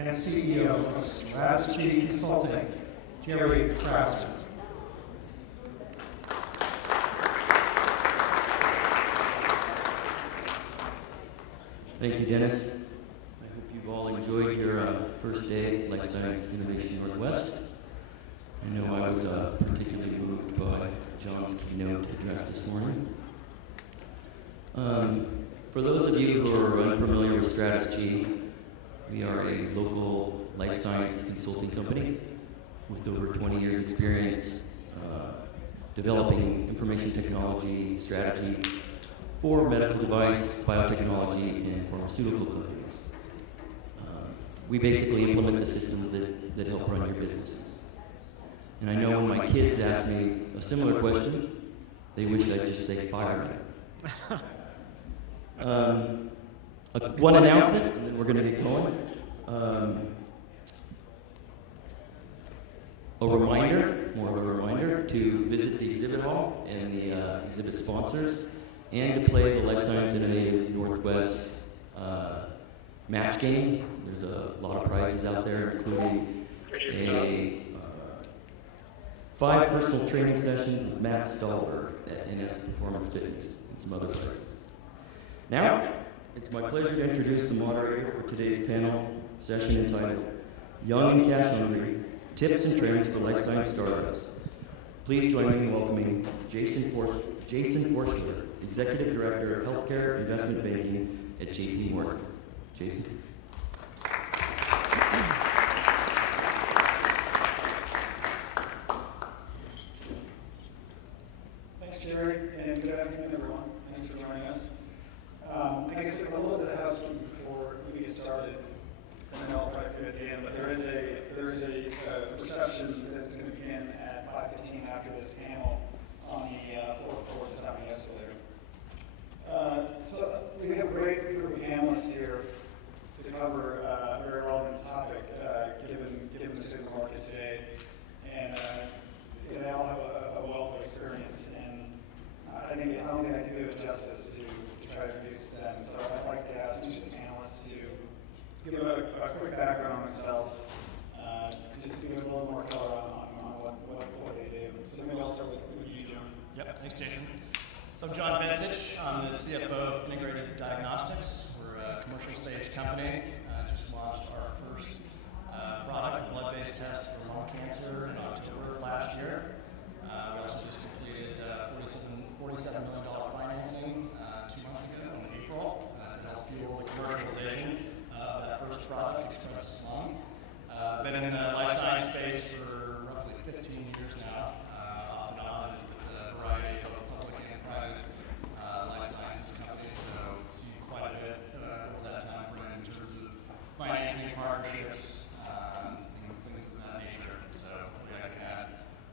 and CEO of Strategy Consulting, Jerry Krauser. Thank you, Dennis. I hope you've all enjoyed your first day at Life Science Innovation Northwest. I know I was particularly moved by John's keynote address this morning. For those of you who are unfamiliar with Strategy, we are a local life science consulting company with over 20 years experience developing information technology strategy for medical device, biotechnology, and pharmaceutical companies. We basically implement the systems that help run your business. And I know when my kids ask me a similar question, they wish I'd just say fire it. One announcement, and then we're going to get going. More of a reminder to visit the exhibit hall and the exhibit sponsors, and to play the Life Science Innovative Northwest match game. There's a lot of prizes out there, including a 5 personal training sessions with Matt Stolberg at NS Performance Fitness, and some other prizes. Now, it's my pleasure to introduce the moderator for today's panel session entitled Young and Cash Hungry, Tips and Trends for Life Science Startups. Please join me in welcoming Jason Forschler, Executive Director of Healthcare Investment Banking at JP Morgan. Jason. Thanks, Jerry, and good afternoon, everyone. Thanks for joining us. I guess a little bit of housekeeping before we get started. I know I'll probably forget at the end, but there is a reception that's going to begin at 5:15 after this panel on the fourth floor, just on the escalator. So we have a great group of panelists here to cover a very relevant topic, given the state of the market today, and they all have a wealth of experience. And I don't think I can do it justice to try to introduce them. So I'd like to ask each of the panelists to give a quick background on themselves, just to give a little more color on what they do. So maybe I'll start with you, John. Yep, thanks, Jason. So I'm John Bencich. I'm the CFO of Integrated Diagnostics. We're a commercial stage company. Just launched our first product, a blood-based test for lung cancer in October of last year. We also just completed $47 million financing 2 months ago in April to help fuel the commercialization of that first product, Express Lung. Been in the life science space for roughly 15 years now, off and on with a variety of public and private life sciences companies, so seen quite a bit over that time frame in terms of financing partnerships, things of that nature. So hopefully I can add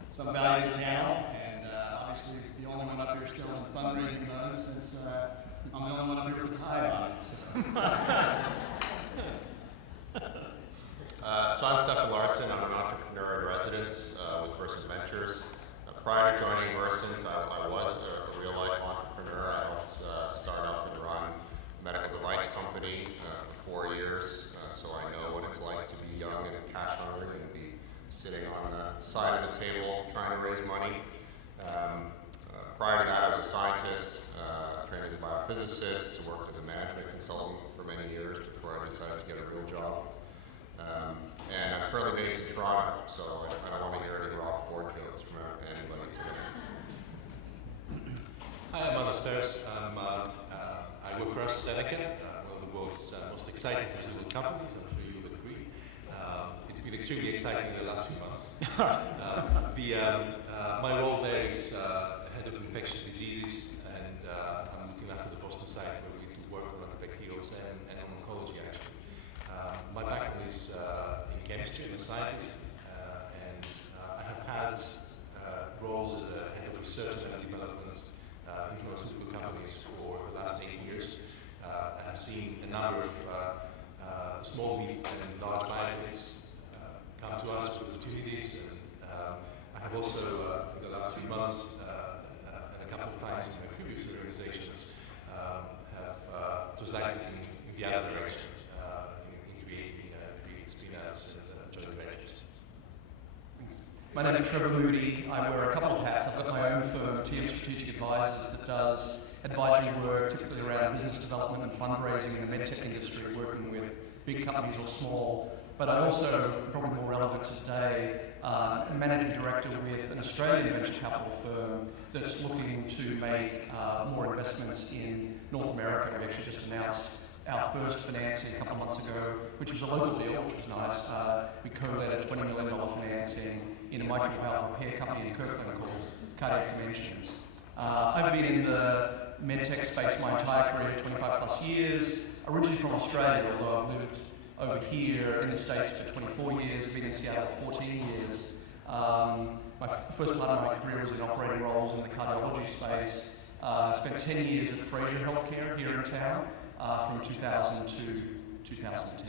some value to the panel, and obviously the only one up here still in the fundraising mode, since I'm the only one up here with a tie on. So I'm Stefan Larson. I'm an entrepreneur in residence with Versant Ventures. Prior to joining Versant, I was a real-life entrepreneur. I helped start up and run a medical device company for 4 years, so I know what it's like to be young and cash hungry and be sitting on the side of the table trying to raise money. Prior to that, I was a scientist, trained as a biophysicist, worked as a management consultant for many years before I decided to get a real job. And I'm currently based in Toronto, so I don't want to hear any Rock Ford jokes from anybody today. Hi, I'm Manos. I work for AstraZeneca, one of the world's most exciting pharmaceutical companies. I'm sure you will agree. It's been extremely exciting in the last few months. My role there is head of infectious diseases, and I'm looking after the Boston site where we do work on antibacterials and oncology, actually. My background is in chemistry. I'm a scientist, and I have had roles as a head of research and development in pharmaceutical companies for the last 8 years. I have seen a number of small, medium, and large biotechs come to us with opportunities. And I have also, in the last few months, and a couple of times in my previous organizations, have transacted in the other direction, in creating a really My name is Trevor Moody. I wear a couple of hats. I've got my own firm, TM Strategic Advisors, that does advisory work, typically around business development and fundraising in the medtech industry, working with big companies or small. But I also, probably more relevant today, am managing director with an Australian venture capital firm that's looking to make more investments in North America. We actually just announced our first financing a couple of months ago, which was a local deal, which was nice. We co-led a $20 million financing in a mitral valve repair company in Kirkland called Cardiac Dimensions. I've been in the medtech space my entire career, 25 plus years, originally from Australia, although I've lived over here in the States for 24 years. I've been in Seattle for 14 years. My first part of my career was in operating roles in the cardiology space. Spent 10 years at Fraser Healthcare here in town from 2000 to 2010.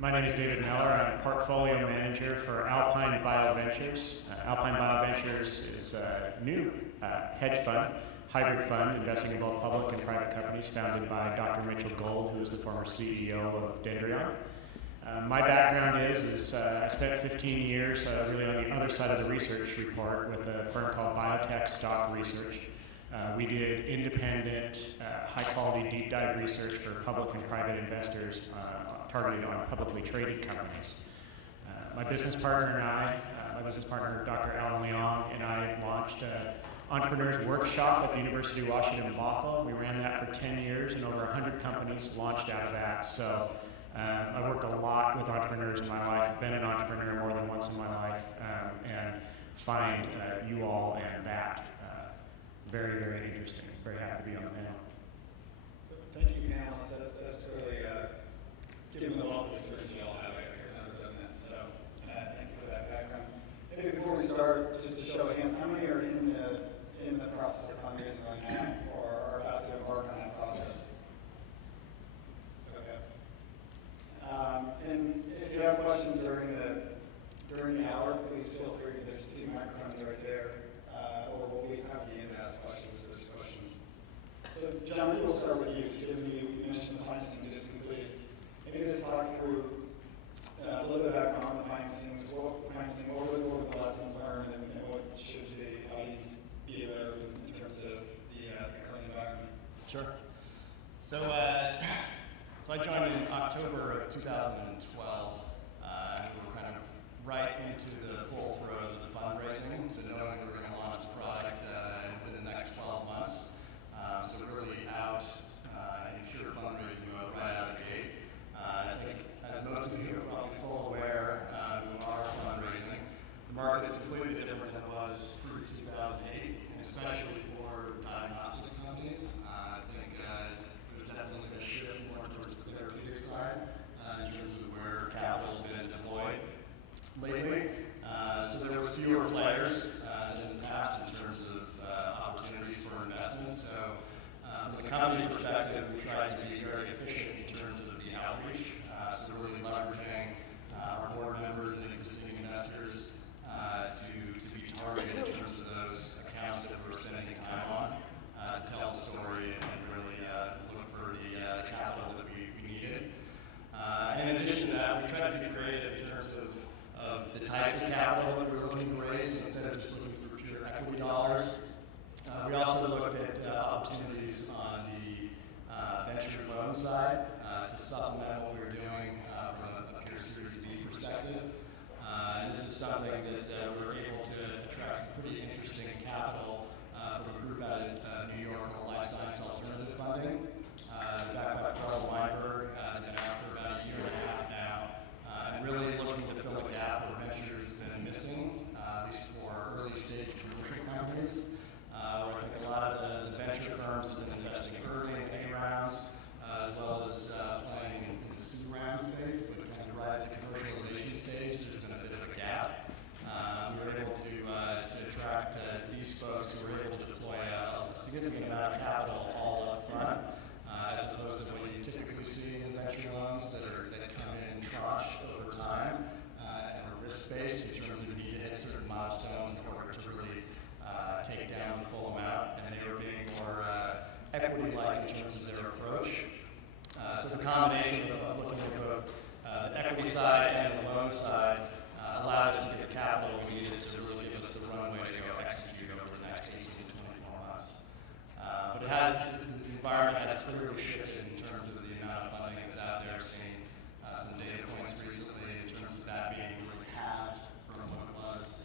My name is David Miller. I'm portfolio manager for Alpine BioVentures. Alpine BioVentures is a new hedge fund, hybrid fund, investing in both public and private companies, founded by Dr. Mitchell Gold, who is the former CEO of Dendreon. My background is I spent 15 years really on the other side of the research report with a firm called Biotech Stock Research. We did independent, high-quality deep dive research for public and private investors targeted on publicly traded companies. My business partner, Dr. Alan Leong, and I launched Entrepreneurs Workshop at the University of Washington in Bothell. We ran that for 10 years, and over 100 companies launched out of that. So I worked a lot with entrepreneurs in my life. I've been an entrepreneur more than once in my life, and find you all and that very, very interesting. Very happy to be on the panel. So thank you, Manos. That's really, given the wealth of experience you all have, I could not have done that. So thank you for that background. Maybe before we start, just to show of hands, how many are in the process of fundraising right now, or are about to embark on that process? Okay. And if you have questions during the hour, please feel free. There's 2 microphones right there, or we'll leave time at the end to ask questions if there's questions. So, John, maybe we'll start with you. Just given you mentioned the financing you just completed. Maybe just talk through a little bit of background on the financing, what were the lessons learned, and what should the audience be aware of in terms of the current environment? Sure. So I joined in October of 2012, and we were kind of right into the full throes of the fundraising, so knowing we were going to launch the product within the next 12 months. So we're really out in pure fundraising mode right out of the gate. I think, as most of you are probably full aware who are fundraising, the market is completely different than it was pre-2008, and especially for diagnostics companies. I think there's definitely a shift more towards the therapeutic side in terms of where capital has been deployed lately. So there was fewer players than in the past in terms of opportunities for investment. So from the company perspective, we tried to be very efficient in terms of the outreach. So we're really leveraging our board members and existing investors to be targeted in terms of those accounts that we're spending time on to tell the story and really look for the capital that we needed. And in addition to that, we tried to be creative in terms of the types of capital that we were looking to raise instead of just looking for pure equity dollars. We also looked at opportunities on the venture loan side to supplement what we were doing from a pure Series B perspective. And this is something that we were able to attract some pretty interesting capital from a group out of New York called Life Science Alternative Funding, backed by Carl Weinberg, been out for about a year and a half now, and really looking to fill a gap where venture has been missing, at least for early stage commercial companies. Where I think a lot of the venture firms have been investing early in A rounds, as well as playing in the C round space, but kind of right at the commercialization stage, there's been a bit of a gap. We were able to attract these folks who were able to deploy a significant amount of capital all up front, as opposed to what you typically see in venture loans that come in tranched over time and are risk-based in terms of you need to hit certain milestones in order to really take down the full amount, and they were being more equity-like in terms of their approach. So the combination of looking at both the equity side and the loan side allowed us to get the capital we needed to really give us the runway to go execute over the next 18 to 24 months. But the environment has clearly shifted in terms of the amount of funding that's out there. I've seen some data points recently in terms of that being really halved from what it was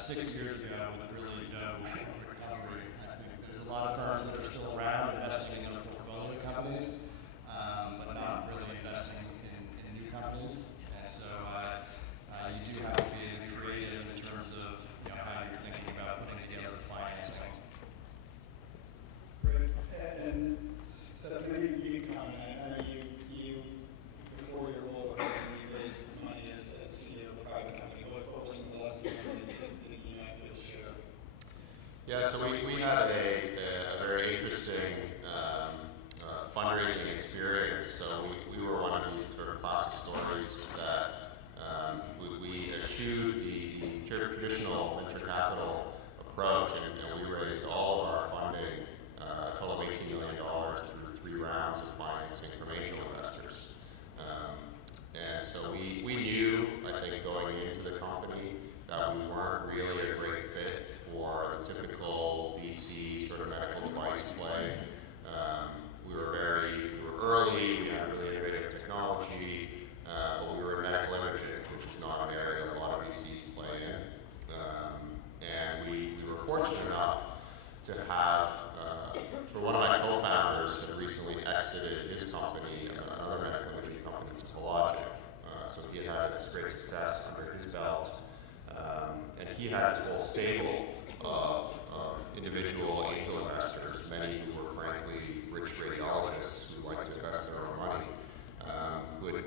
6 years ago with really no recovery. I think there's a lot of firms that are still around investing in other portfolio companies, but not really investing in new companies. And so you do have to be creative in terms of how you're thinking about putting together the financing. Great. And Stefan, maybe you can comment. I know you before your role with Versant, you raised money as a CEO of a private company. What were some of the lessons that you might be able to share? Yeah, so we had a very interesting fundraising experience. So we were one of these sort of classic stories that we eschewed the traditional venture capital approach, and we raised all of our funding, a total of $18 million through 3 rounds of financing from angel investors. And so we knew, I think, going into the company that we weren't really a great fit for the typical VC sort of medical device play. We were early, we had really innovative technology, but we were in medical imaging, which is not an area that a lot of VCs play in. And we were fortunate enough to have, one of my co-founders had recently exited his company, another medical imaging company, to Hologic. So he had this great success under his belt. And he had this whole stable of individual angel investors, many who were frankly rich radiologists who liked to invest their own money, who had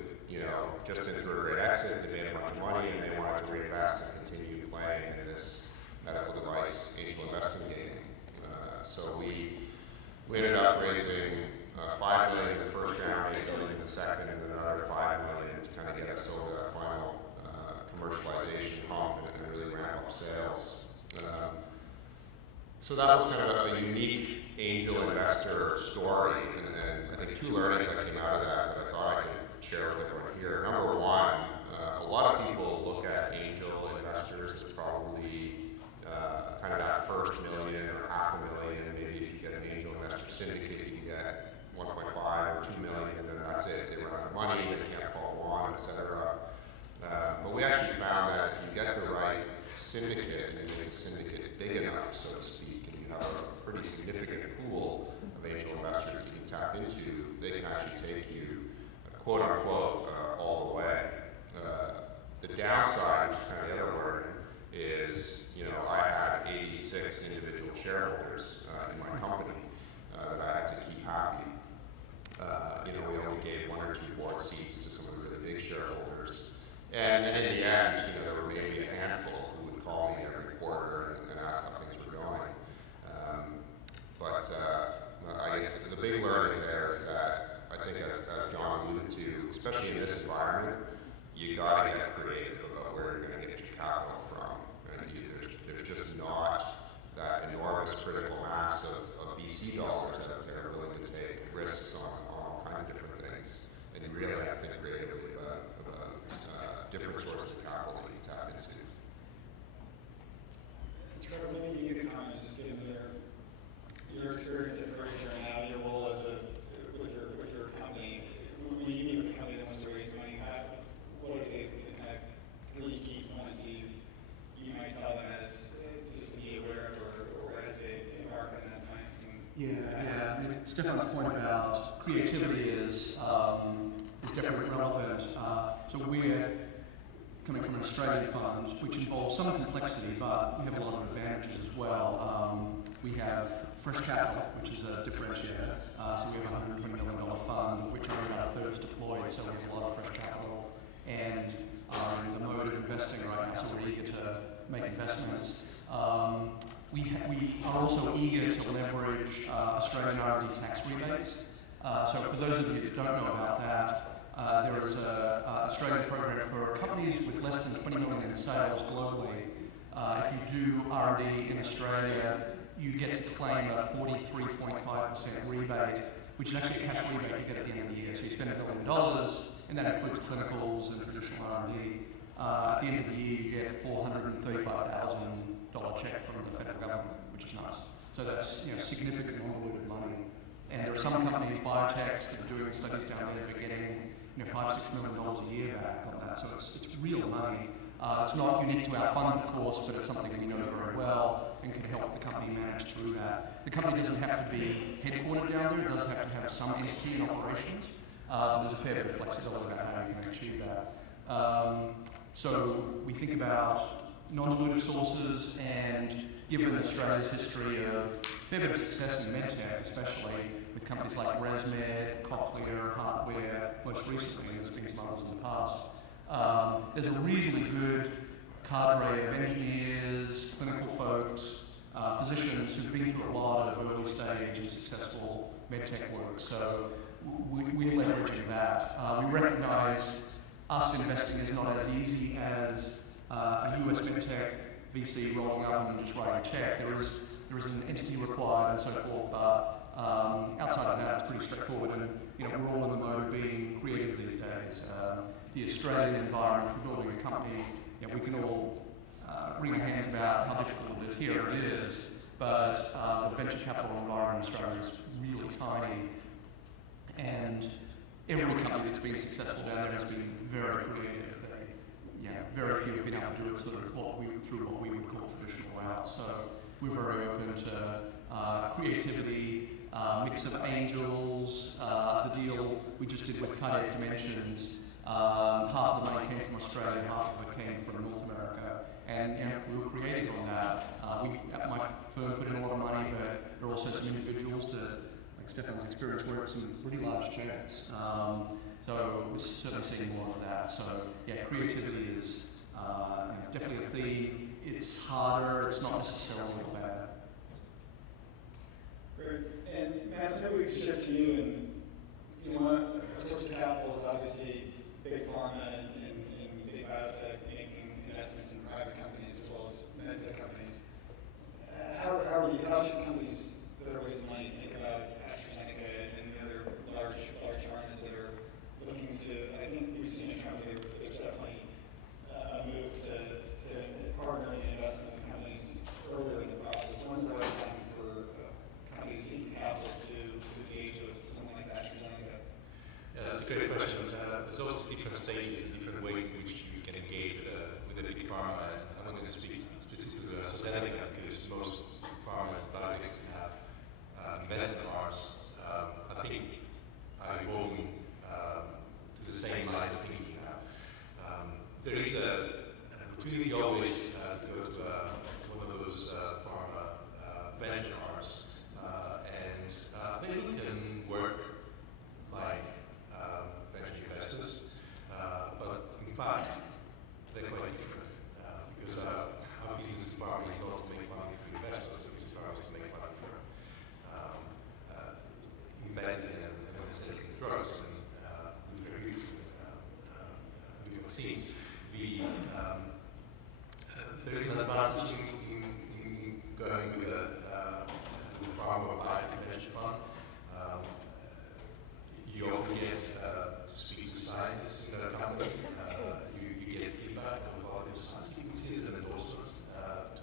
just been through a great exit, they made a bunch of money, and they wanted to reinvest and continue playing in this medical device angel investing game. So we ended up raising $5 million in the first round, $8 million in the second, and then another $5 million to kind of get us over that final commercialization hump and really ramp up sales. So that was kind of a unique angel investor story, and then I think 2 learnings that came out of that I thought I could share with everyone here. Number one, a lot of people look at angel investors as probably kind of that first million or $500,000. Maybe if you get an angel investor syndicate, you get 1.5 or 2 million, and then that's it. They run out of money, they can't follow on, etc. But we actually found that if you get the right syndicate and make the syndicate big enough, so to speak, and you have a pretty significant pool of angel investors you can tap into, they can actually take you, quote unquote, all the way. The downside, which is kind of the other learning, is I had 86 individual shareholders in my company that I had to keep happy. We only gave 1 or 2 board seats to some of the really big shareholders. And in the end, there were maybe a handful who would call me every quarter and ask how things were going. But I guess the big learning there is that I think, as John alluded to, especially in this environment, you got to get creative about where you're going to get your capital from. Right? There's just not that enormous critical mass of VC dollars out there willing to take risks on all kinds of different things. And you really have to think creatively about different sources of capital that you tap into. Trevor, maybe you could comment, just given your experience at Fraser and now your role with your company. When you meet with a company that wants to raise money, what are the kind of 3 key points you might tell them as just to be aware of, or as they embark on that financing? Yeah. I mean, Stefan's point about creativity is definitely relevant. So we're coming from an Australian fund, which involves some complexity, but we have a lot of advantages as well. We have fresh capital, which is a differentiator. So we have a $120 million fund, which only about 1/3 is deployed, so we have a lot of fresh capital. And in the mode of investing right now, so we're eager to make investments. We are also eager to leverage Australian R&D tax rebates. So for those of you that don't know about that, there is an Australian program for companies with less than 20 million in sales globally. If you do R&D in Australia, you get to claim a 43.5% rebate, which is actually a cash rebate you get at the end of the year. So you spend $1 billion, and that includes clinicals and traditional R&D. at the end of the year you get $435,000 check from the federal government, which is nice. So that's significant non-dilutive money. And there are some companies, biotechs, that are doing studies down there that are getting $5 to $6 million a year back on that. So it's real money. It's not unique to our fund, of course, but it's something we know very well and can help the company manage through that. The company doesn't have to be headquartered down there. It does have to have some entity in operations. There's a fair bit of flexibility about how you can achieve that. So we think about non-dilutive sources, and given Australia's history of fair bit of success in medtech, especially with companies like ResMed, Cochlear, Hardware, most recently, and there's been some others in the past, there's a reasonably good cadre of engineers, clinical folks, physicians who've been through a lot of early stage and successful medtech work. So we're leveraging that. We recognize us investing is not as easy as a US medtech VC rolling up and just writing a check. There is an entity required and so forth. Outside of that, it's pretty straightforward, and we're all in the mode of being creative these days. The Australian environment for building a company, we can all wring our hands about how difficult it is. Here it is, but the venture capital environment in Australia is really tiny, and every company that's been successful down there has been very creative. Very few have been able to do it through what we would call traditional routes. So we're very open to creativity, mix of angels. The deal we just did with Carnegie Dimensions, half of the money came from Australia, half of it came from North America, and we were creative on that. My firm put in a lot of money, but there are also some individuals that, like Stefan's experience, work some pretty large checks. So we're certainly seeing more of that. So creativity is definitely a theme. It's harder. It's not necessarily all bad. Great. And Manos, maybe we could shift to you. And a source of capital is obviously big pharma and big biotech making investments in private companies as well as medtech companies. How should companies that are raising money think about AstraZeneca and the other large pharmas that are looking to? I think we've seen a trend where there's definitely a move to partner and invest in companies earlier in the process. When's the right time for companies seeking capital to engage with someone like AstraZeneca? Yeah, that's a great question. There's always different stages and different ways in which you can engage with a big pharma. And I'm not going to speak specifically to AstraZeneca because most pharma and biotechs we have investment arms, I think, are evolving to the same line of thinking now. There is an opportunity always to go to one of those pharma venture arms, and they can work like venture investors, but in fact, they're quite different because our business partner is not to make money through investors. The business partner is to make money from inventing and selling drugs and vaccines. There is an advantage in going with a pharma or biotech venture fund. You often get to speak to scientists in that company. You get feedback on the quality of scientific materials and endorsements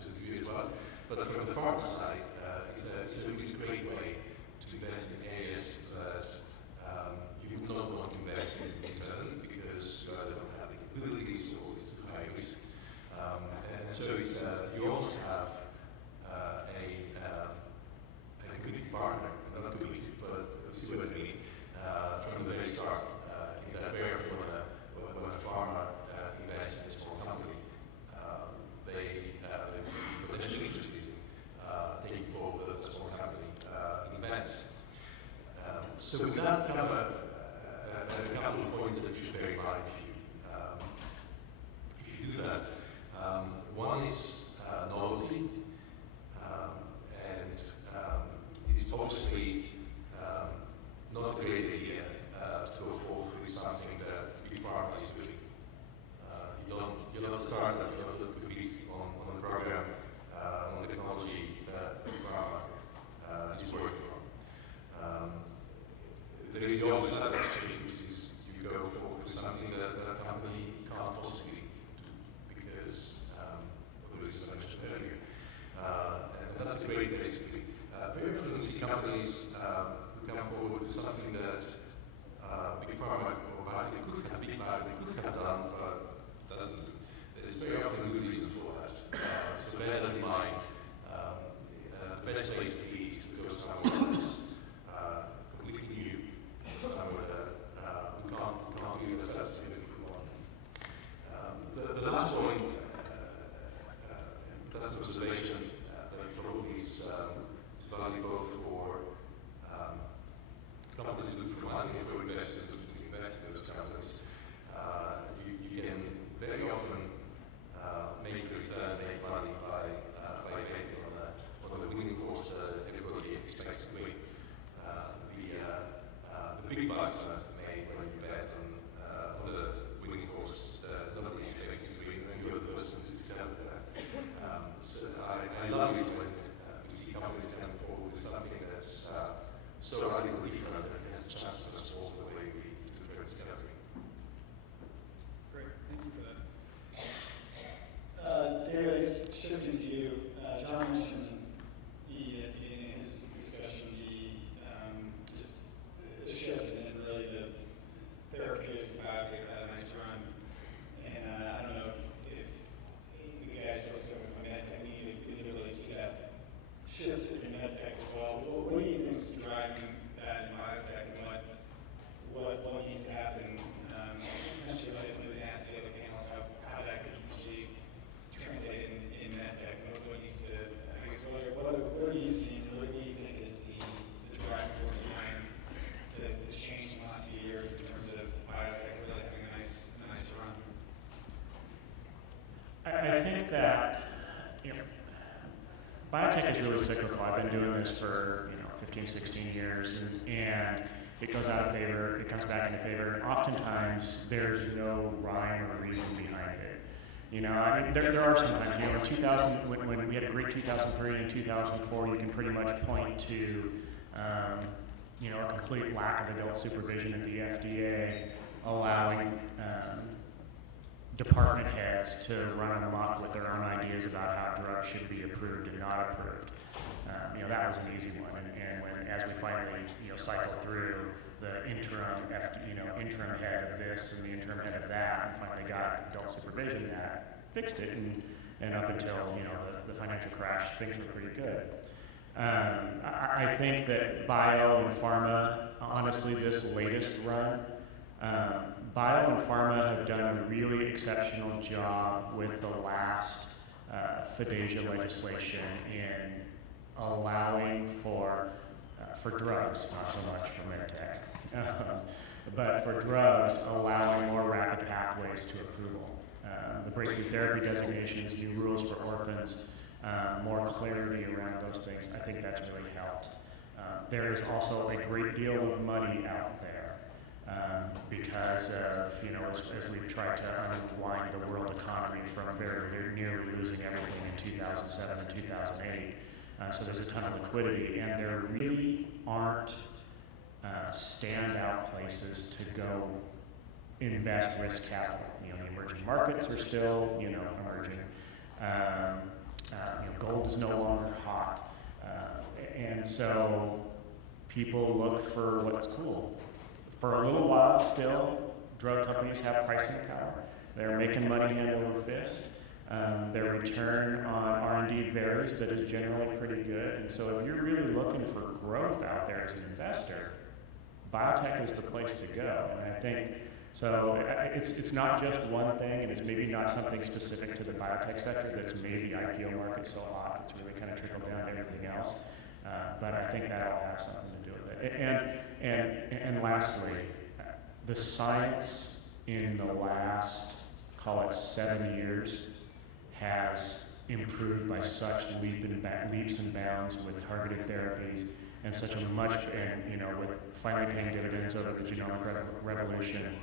to do as well. But from the pharma side, it's a really great way to invest in areas that you would not want to invest in internally because you either don't have the capabilities or it's too high risk. And so it's, you almost last point, that's an observation that probably is valid both for companies looking for money and for investors looking to invest in those companies. You can very often make the return, make money by betting on the winning horse that everybody expects to win. The big bucks are made when you bet on the winning horse nobody expects you to win, and you're the person who's discovered that. So I love it when we see companies come forward with something that's so radically different that it has a chance to transform the way we do drug discovery. Great, thank you for that. David, shifting to you, John mentioned at the beginning of his discussion just the shift in really the therapeutics of biotech had a nice run. And I don't know if you guys focus on medtech, you need to really see that shift in medtech as well. What do you think is driving that in biotech, and what needs to happen? Potentially, like maybe ask the other panels how that could potentially translate in medtech, and what needs to, I guess, what are you seeing, what do you think is the driving force behind the change in the last few years in terms of biotech really having a nice run? I think that, biotech is really cyclical. I've been doing this for 15, 16 years, and it goes out of favor, it comes back into favor, and oftentimes there's no rhyme or reason behind it. I mean, there are sometimes, in 2000, when we had a great 2003 and 2004, you can pretty much point to, a complete lack of adult supervision at the FDA, allowing department heads to run amok with their own ideas about how drugs should be approved and not approved. That was an easy one, and as we finally cycled through the interim head of this and the interim head of that, and finally got adult supervision, that fixed it, and up until the financial crash, things were pretty good. I think that bio and pharma, honestly, this latest run, bio and pharma have done a really exceptional job with the last FDASIA legislation in allowing for drugs, not so much for medtech, but for drugs, allowing more rapid pathways to approval. The breakthrough therapy designations, new rules for orphans, more clarity around those things. I think that's really helped. There is also a great deal of money out there because of, as we've tried to unwind the world economy from very nearly losing everything in 2007 and 2008. So there's a ton of liquidity, and there really aren't standout places to go invest risk capital. The emerging markets are still, emerging. Gold is no longer hot, and so people look for what's cool. For a little while, still, drug companies have pricing power. They're making money hand over fist. Their return on R&D varies, but is generally pretty good. And so if you're really looking for growth out there as an investor, biotech is the place to go. And I think, so it's not just one thing, and it's maybe not something specific to the biotech sector that's made the IPO market so hot. It's really kind of trickled down to everything else. But I think that all has something to do with it. And lastly, the science in the last, call it 7 years, has improved by such leaps and bounds with targeted therapies and such a much, and with finally paying dividends over the genomic revolution.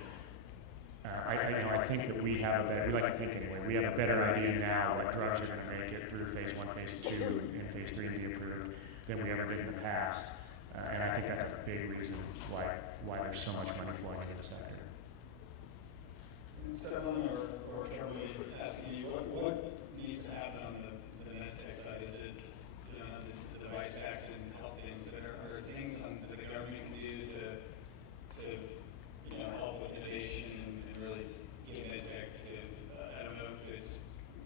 I think that we have we like to think anyway, we have a better idea now what drugs are going to make it through phase 1, phase 2, and phase 3 and be approved than we ever did in the past. And I think that's a big reason why there's so much money flowing into the sector. Stefan or Trevor, asking you, what needs to happen on the medtech side? Is it the device tax and health things? Are there things that the government can do to help with innovation and really get medtech to? I don't know if it's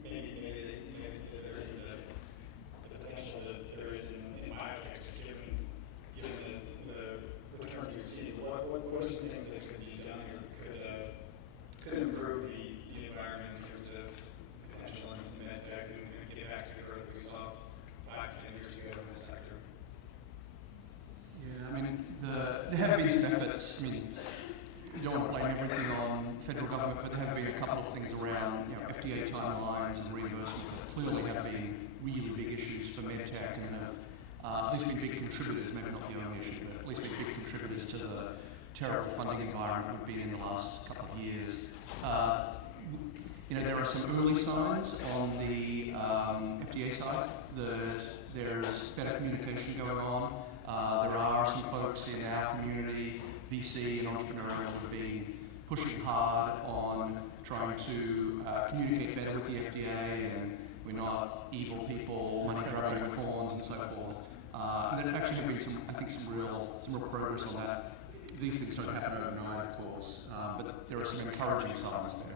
maybe there isn't the potential that there is in biotech, just given the returns we've seen. What are some things that could be done or could improve the environment in terms of federal government, but there have been a couple of things around, FDA timelines and reimbursement that clearly have been really big issues for medtech and have at least been big contributors, maybe not the only issue, but at least been big contributors to the terrible funding environment we've been in the last couple of years. There are some early signs on the FDA side that there's better communication going on. There are some folks in our community, VC and entrepreneurial, that have been pushing hard on trying to communicate better with the FDA, and we're not evil people, money growing with horns and so forth. And there actually have been some real progress on that. These things don't happen overnight, of course, but there are some encouraging signs there.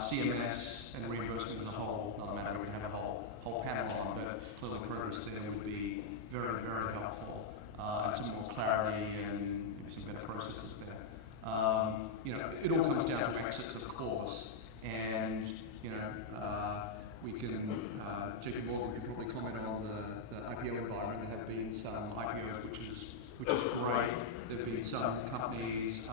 CMS and reimbursement as a whole, not a matter we have a whole panel on, but clearly progress there would be very, very helpful, and some more clarity and maybe some better processes there. It all comes down to exits, of course, and we can, JP Morgan can probably comment on the IPO environment. There have been some IPOs, which is great. There have been some companies,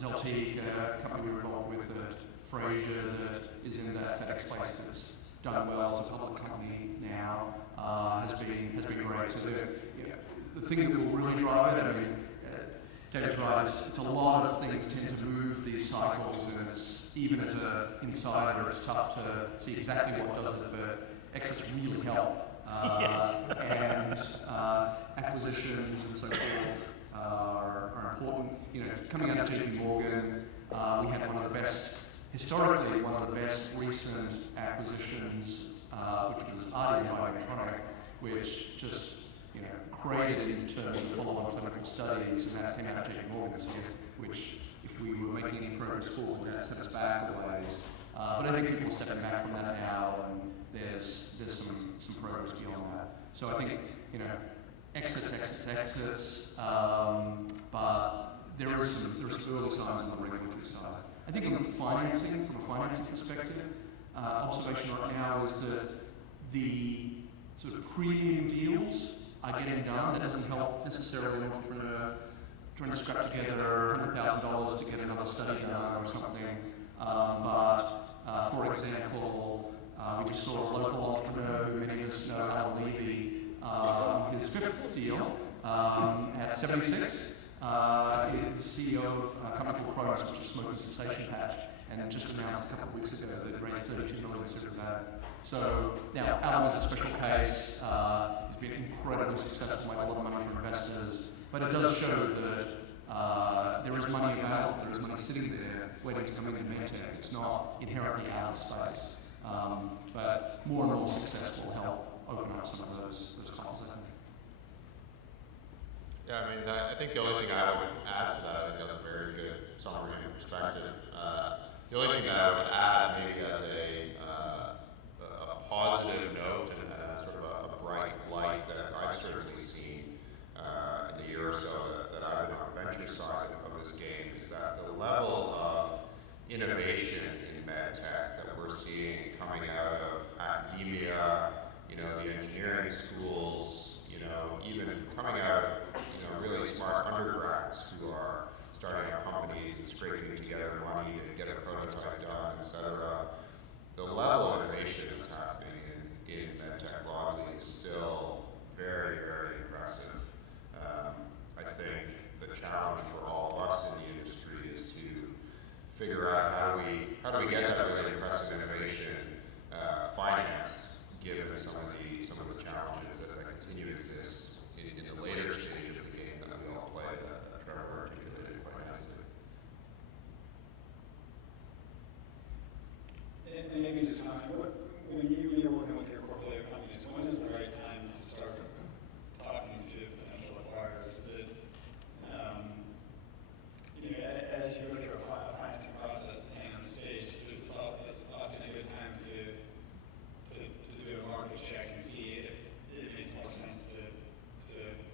Zeltic, a company we're involved with at Fraser, that is in that FedEx space that's done well as a public company now, has been great. So the thing that will really drive it, David's right, it's a lot of things tend to move these cycles, and it's, even as an insider, it's tough to see exactly what does it, but exits really help. Yes. And acquisitions and so forth are important. Coming out of JP Morgan, we had historically one of the best recent acquisitions, which was RD Biometronic, which just created in terms of follow-on clinical studies, and that came out of JP Morgan this year, which, if we were making any progress forward, that set us back a ways. But I think people are stepping back from that now, and there's some progress beyond that. So I think, exits, but there are some early signs on the regulatory side. I think from a financing perspective, observation right now is that the sort of premium deals are getting done. That doesn't help necessarily an entrepreneur trying to scrap together $100,000 to get another study done or something. But for example, we just saw a local entrepreneur who many of us know, Alan Levy, his fifth deal at 76. Is CEO of a company called Perros, which is a smoking cessation patch, and just announced a couple of weeks ago that it raised $32 million Series A. So now Alan is a special case. He's been incredibly successful, made a lot of money for investors, but it does show that there is money available, there is money sitting there waiting to come into medtech. It's not inherently out of space, but more and more success will help open up some of those coffers, I think. Yeah, I think the only thing I would add to that, I think that's a very good summary and perspective. The only thing that I would add, maybe as a positive note and sort of a bright light that I've certainly seen in the year or so that I've been on the venture side of this game, is that the level of innovation in medtech that we're seeing coming out of academia, the engineering schools, even coming out of really smart undergrads who are starting up companies and scraping together money to get a prototype done, et cetera. The level of innovation that's happening in medtech broadly is still very, very impressive. I think the challenge for all of us in the industry is to figure out how do we get that really impressive innovation financed, given some of the challenges that continue to exist in the later stage of the game that we all play, that Trevor articulated quite nicely. And maybe just comment, when you're working with your portfolio companies, when is the right time to start talking to potential acquirers? Is it, as you go through a financing process, depending on the stage, it's often a good time to do a market check and see if it makes more sense to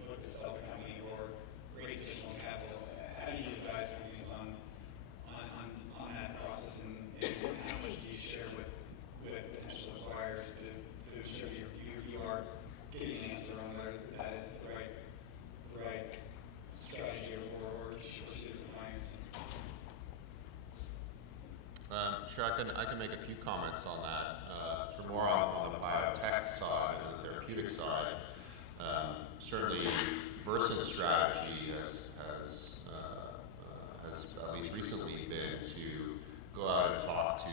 look to sell the company or raise additional capital. How do you advise companies on that process, and how much do you share with potential acquirers to Sure, I can make a few comments on that. Sort of more on the biotech side and the therapeutic side. Certainly, Versant's strategy has at least recently been to go out and talk to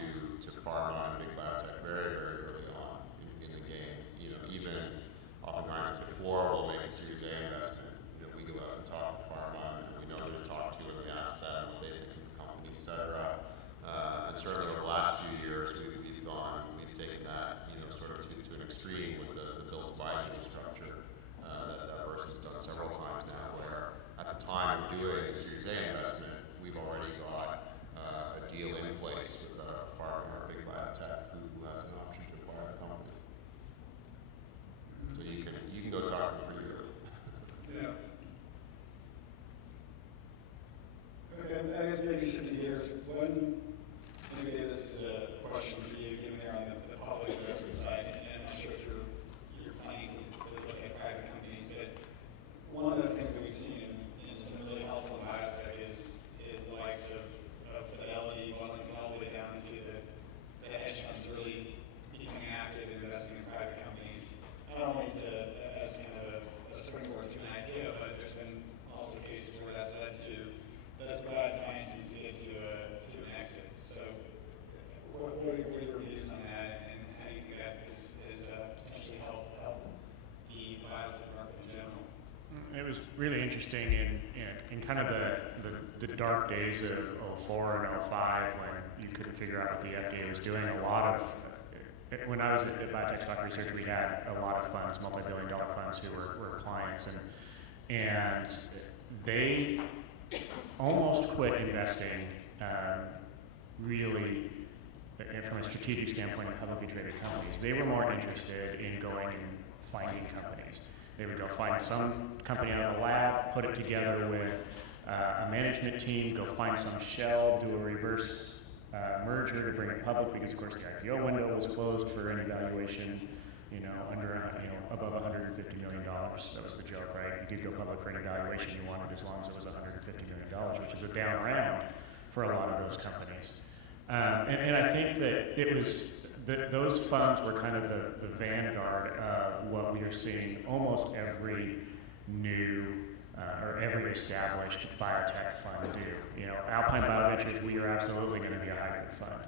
pharma and big biotech very, very early on in the game. You know, even oftentimes before we'll make a Series A investment, you know, we go out and talk to pharma and we know who to talk to and we ask them what they think of the company, et cetera. And certainly over the last few years, we've taken that, you know, sort of to an extreme with the build to buy deal structure that Versant's done several times now, where at the time of doing a Series A investment, we've already got a deal in place with a pharma or big biotech who has an option to acquire the company. So you can go talk to them pretty early. Yeah. Okay, I guess maybe shifting gears. Maybe this is a question for you, given you're on the public investment side, and I'm not sure if you're planning to look at private companies, but one of the things that we've seen and has been really helpful in biotech is the likes of Fidelity, Wellington, all the way down to the hedge funds really becoming active in investing in private companies, not only as kind of a springboard to an IPO, but there's been also cases where that's led to provided financing to get to an exit. So what are your views on that, and how do you think that is potentially help the biotech market in general? It was really interesting in kind of the dark days of 04 and 05 when you couldn't figure out what the FDA was doing. When I was at Biotech Stock Research, we had a lot of funds, multi-billion-dollar funds, who were clients, and they almost quit investing really, from a strategic standpoint, in publicly traded companies. They were more interested in going and finding companies. They would go find some company out of the lab, put it together with a management team, go find some shell, do a reverse merger to bring it public, because of course the IPO window was closed for any valuation, above $150 million. That was the joke, right? You could go public for any valuation you wanted as long as it was $150 million, which is a down round for a lot of those companies. And I think that it was those funds were kind of the vanguard of what we are seeing almost every new or every established biotech fund do. You know, Alpine BioVentures, we are absolutely going to be a hybrid fund.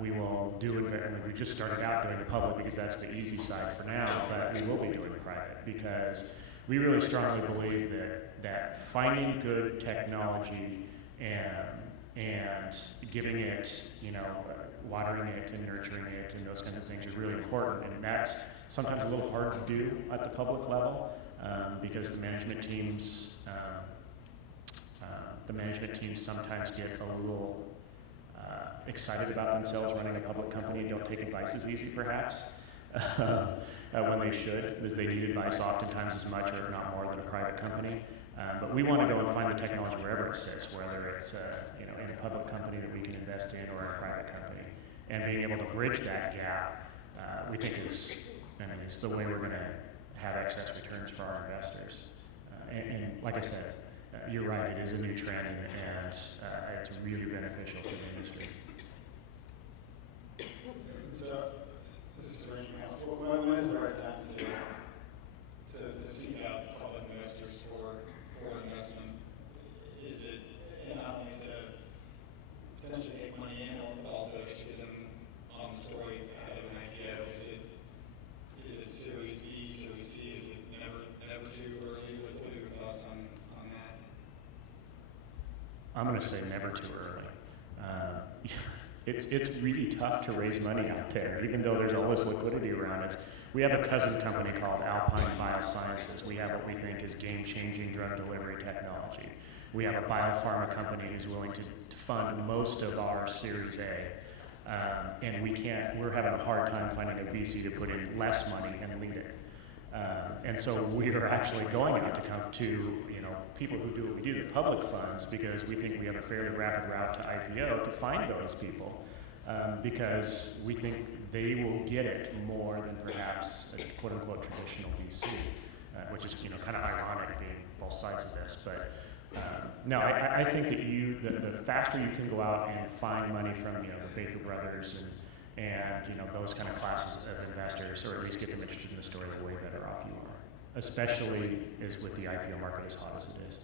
We will do it, and we just started out doing it public because that's the easy side for now, but we will be doing it private because we really strongly believe that finding good technology and giving it, watering it and nurturing it and those kinds of things is really important, and that's sometimes a little hard to do at the public level because the management teams sometimes get a little excited about themselves running a public company and don't take advice as easy, perhaps, when they should, because they need advice oftentimes as much, or if not more, than a private company. But we want to go and find the technology wherever it sits, whether it's in a public company that we can invest in or a private company. And being able to bridge that gap, we think it's the way we're going to have excess returns for our investors. And like I said, you're right, it is a new trend, and it's really beneficial to the industry. So, this is very helpful. When is the right time to seek out public investors for investment? Is it not only to potentially take money in, but also to get them on the story ahead of an IPO? Is it Series B, Series C? Is it never too early? What are your thoughts on that? I'm going to say never too early. It's really tough to raise money out there, even though there's all this liquidity around it. We have a cousin company called Alpine Biosciences. We have what we think is game-changing drug delivery technology. We have a biopharma company who's willing to fund most of our Series A, and we're having a hard time finding a VC to put in less money and lead it. And so we are actually going out to come to people who do what we do, the public funds, because we think we have a fairly rapid route to IPO to find those people, because we think they will get it more than perhaps a quote-unquote traditional VC, which is kind of ironic being both sides of this. But No, I think that the faster you can go out and find money from the Baker brothers and those kind of classes of investors, or at least get them interested in the story, the way better off you are. Especially is with the IPO market as hot as it is.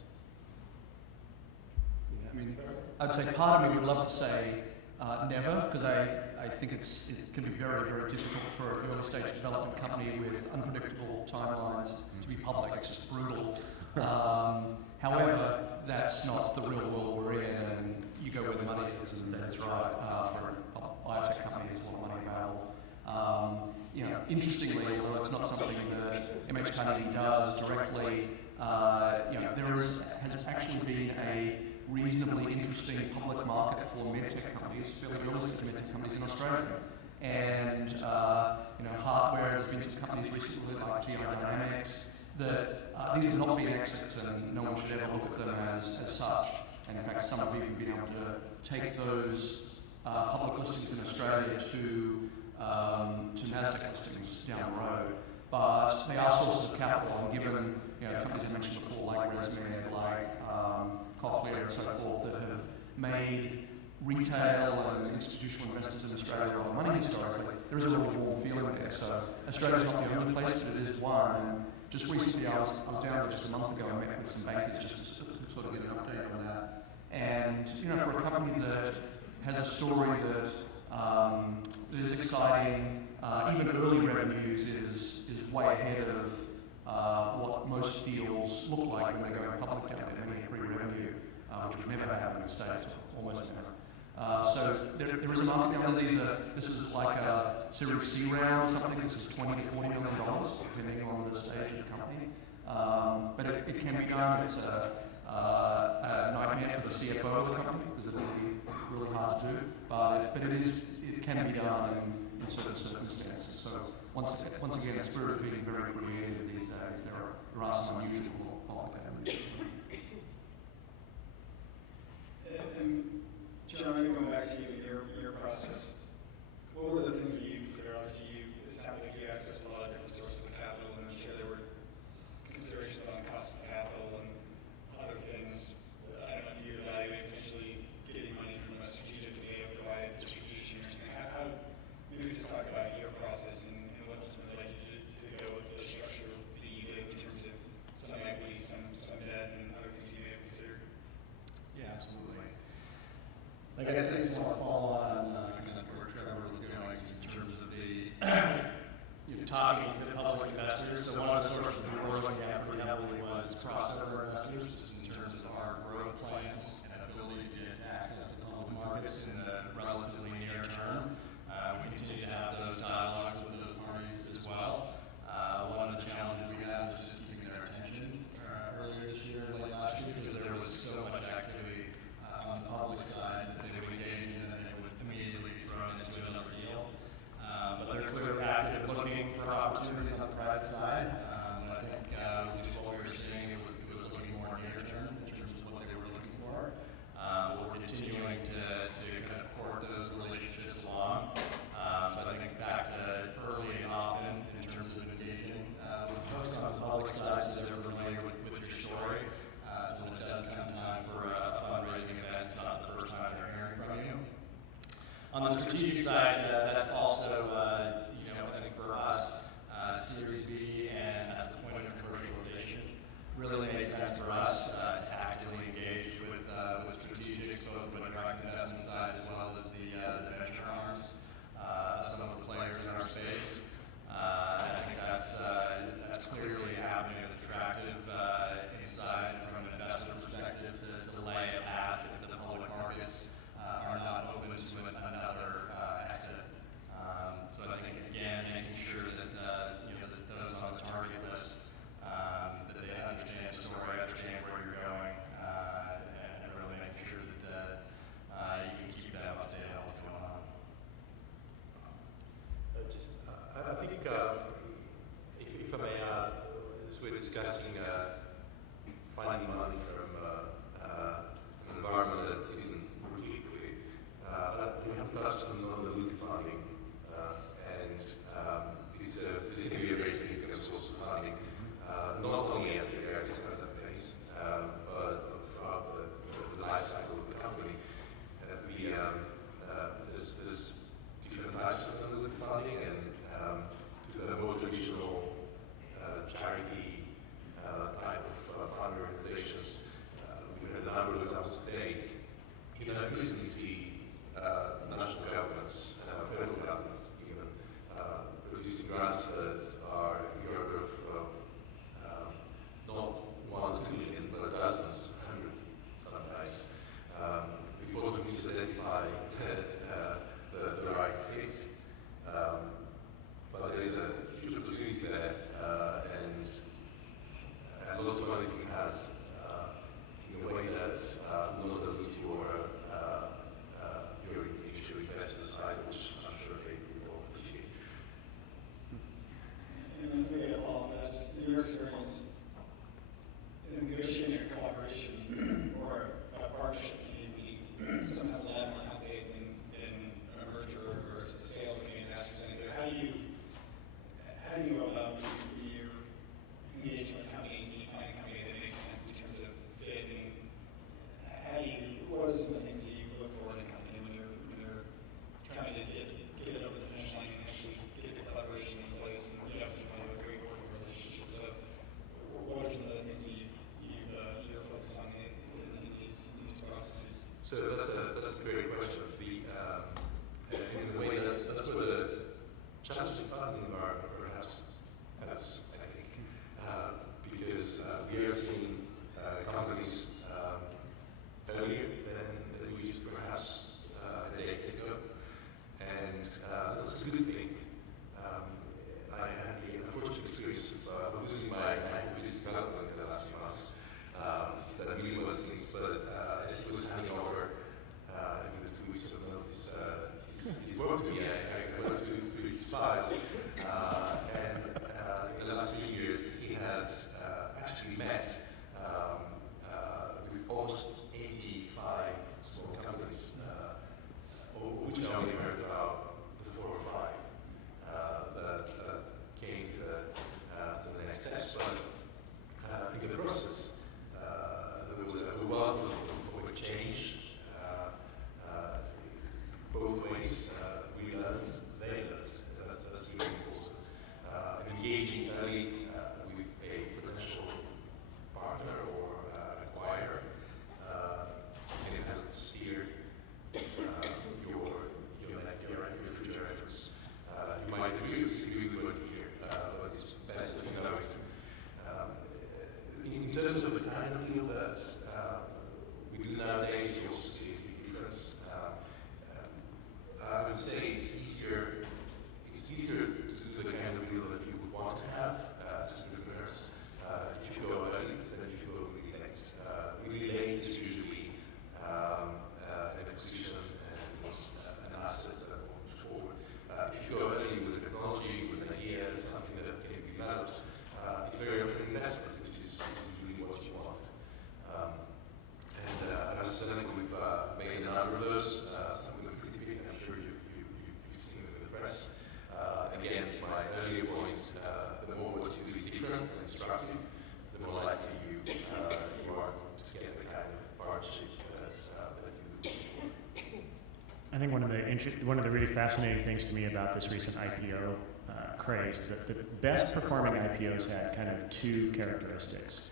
Yeah, I mean, I'd say part of me would love to say never, because I think it can be very, very difficult for an early stage development company with unpredictable timelines to be public. It's just brutal. However, that's not the real world we're in, and you go where the money is, and that's right. For a biotech company, there's a lot of money available. Interestingly, although it's not something that MH Carnegie does directly, there has actually been a reasonably interesting public market for medtech companies, fairly early stage medtech companies in Australia. And hardware, there's been some companies recently like GI Dynamics that these have not been exits, and no one should ever look at them as such. And in fact, some have even been able to take those public listings in Australia to NASDAQ listings down the road. But they are sources of capital, and given companies I mentioned before, like ResMed, like Cochlear, and so forth, that have made retail and institutional investors in Australia a lot of money historically, there is a real warm feeling there. So Australia's not the only place, but it is one. And just recently, I was down there just a month ago and met with some bankers just to sort of get an update on that. And for a company that has a story that is exciting, even early revenues is way ahead of what most deals look like when they go public down there, many pre-revenue, which would never happen in the States, or almost never. So there is a market down there. This is like a Series C round or something. This is $20 to $40 million, depending on the stage of the company. But it can be done. It's a nightmare for the CFO of the company because it will be really hard to do. But it can be done in certain circumstances. So once again, the spirit of being very creative these days. There are some unusual public avenues. John, maybe going back to you and your process, what were the things that you considered? Obviously, it sounds like you accessed a lot of different sources of capital, and I'm sure there were considerations on cost of capital and other things. I don't know if you evaluated potentially getting money from a strategically provided distribution or something. How maybe we just talk about your process and what ultimately led you to go with the structure that you did in terms of some equity, some debt, and other things you may have considered. Yeah, absolutely. I guess I just want to follow on where Trevor was going in terms of the talking to public investors. So one of the sources we were looking at pretty heavily was crossover investors, just in terms of our growth plans and ability to get access to public markets in the relatively near term. We continue to have those dialogues with those parties as well. One of the challenges we had was just keeping their attention earlier this year, late last year, because there was so much activity on the public side that they would engage in and they would immediately throw into another deal. But they're clearly active looking for opportunities on the private side. And I think at least what we were seeing, it was looking more near term in terms of what they were looking for. We're continuing to kind of court those relationships along. So I think back to early and often in terms of engaging with folks on the public side so they're familiar with your story. So when it does come time for a fundraising event, it's not the first time they're hearing from you. On the strategic side, that's also, I think for us, Series B and at the point of commercialization really made sense for us to actively engage with strategics, both from the direct investment side as well as the venture arms of some of the players in our space. I think that's clearly an avenue that's attractive inside from an investor perspective to lay a path if the public markets are not open to another exit. So I think again, making sure that that those on the target list that they understand the story, understand where you're going, and really making sure that you can keep them updated on what's going on. I think if I may add, as we're discussing finding money from an environment that isn't really liquid, we have touched on non-dilutive funding, and this can be a very significant source of funding, not only at the early startup phase, but of the right fit. But there's a huge opportunity there, and a lot of money being had in a way that will not dilute your initial investors side, which I'm sure they will appreciate. And as we follow that, just in your experience, in negotiating a collaboration or a partnership can be sometimes a lot more complicated than a merger or a sale of any AstraZeneca. How do you go about when you're engaging with companies and you find a company that makes sense in terms of fit, and what are some of the things that you look for in a company when you're trying to get it over the finish line and actually get the collaboration in place, and you have a great working relationship. So what are some of the things that you're focused on in these processes? So that's a great question. In a way, that's where the challenging funding environment perhaps helps, I think, because we are seeing companies earlier than we used perhaps a decade ago, and that's a good thing. I had the unfortunate experience of losing my business development in the last few months. That really was things, but as he was handing over in the 2 weeks of notice, he wrote to me. I went through his files, and in the last few years, he had actually met with almost 85 small companies, which I only heard about the 4 or 5 that came to the next steps. But in the process, there was a wealth of change both ways. We learned, they learned. That's really important. Engaging early with a potential partner or acquirer can help steer your future efforts. You might agree or disagree with what you hear, but it's best if you know it. In terms of the kind of deal that we do nowadays, you also see a big difference. I would say it's easier to do the kind of deal that you would want to have as entrepreneurs if you go early than if you go really late. Really late is usually an acquisition and an asset that will move forward. If you go early with a technology, with an idea, something that can be developed, it's very often investment, which is really what you want. And as I said, we've made a number of those, some of them pretty big. I'm sure you've seen them in the press. Again, to my earlier point, the more what you do is different and instructive, the more likely you are to get the kind of partnership that you do. I think one of the really fascinating things to me about this recent IPO craze is that the best performing IPOs had kind of 2 characteristics.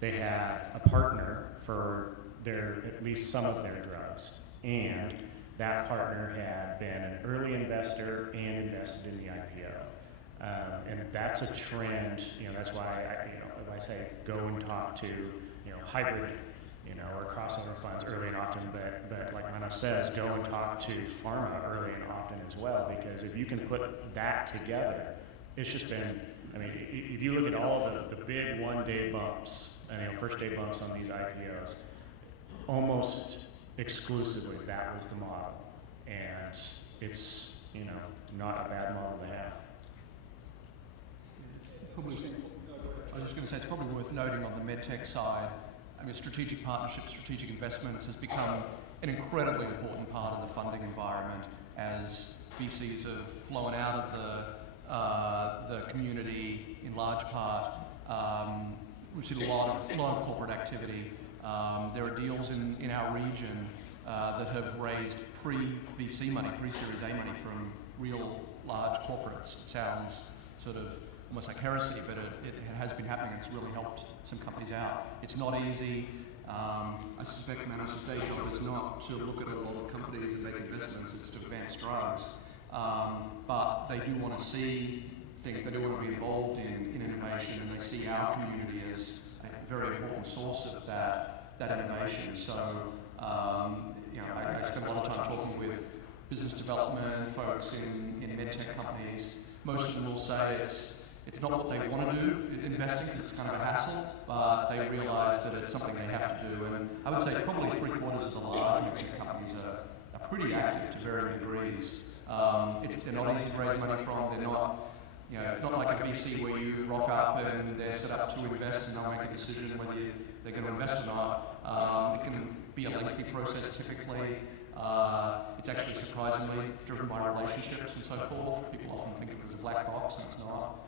They had a partner for at least some of their drugs, and that partner had been an early investor and invested in the IPO. And that's a trend. That's why if I say go and talk to hybrid or crossover funds early and often, but like Manos says, go and talk to pharma early and often as well, because if you can put that together, it's just been, if you look at all of the big one-day bumps, first-day bumps on these IPOs, almost exclusively that was the model, and it's, not a bad model to have. I was just going to say, it's probably worth noting on the medtech side, strategic partnerships, strategic investments has become an incredibly important part of the funding environment as VCs have flown out of the community in large part. We've seen a lot of corporate activity. There are deals in our region that have raised pre-VC money, pre-Series A money from real large corporates. It sounds sort of almost like heresy, but it has been happening. It's really helped some companies out. It's not easy. I suspect Manos' day job is not to look at a lot of companies and make investments, it's to advance drugs. But they do want to see things, they do want to be involved in innovation, and they see our community as a very important source of that innovation. So I spend a lot of time talking with business development folks in medtech companies. Most of them will say it's not what they want to do, investing, because it's kind of a hassle, but they realise that it's something they have to do. And I would say probably 3/4 of the large medtech companies are pretty active to varying degrees. They're not easy to raise money from. They're not, it's not like a VC where you rock up and they're set up to invest and they'll make a decision whether they're going to invest or not. It can be a lengthy process typically. It's actually surprisingly driven by relationships and so forth. People often think of it as a black box, and it's not.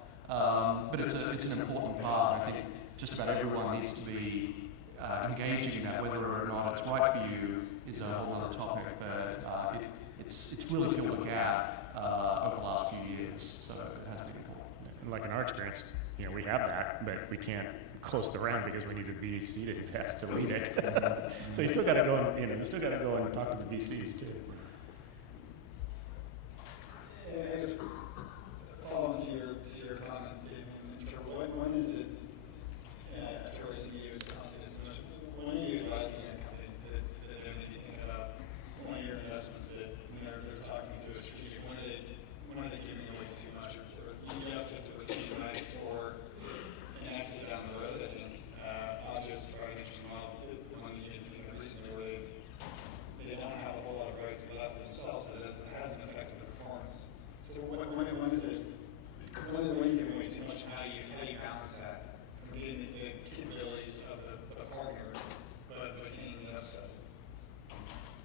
But it's an important part. I think just about everyone needs to be engaging in that. Whether or not it's right for you is a whole other topic. But it's really filled a gap over the last few years. So it has been important. And like in our experience, we have that, but we can't close the round because we need a VC to invest to lead it. So you still got to go and talk to the VCs too. I just follow to your comment, Dave, and Trevor, when is it? Trevor, you when are you advising a company that they're maybe thinking about one of your investments that when they're talking to a strategic, when are they giving away too much, or you have to retain rights for an exit down the road? I think I'll just try an interesting model. One you think of recently where they don't have a whole lot of rights left for themselves, but it hasn't affected the performance. So when is it? When are you giving away too much, and how do you balance that from getting the capabilities of the partner, but retaining the upside?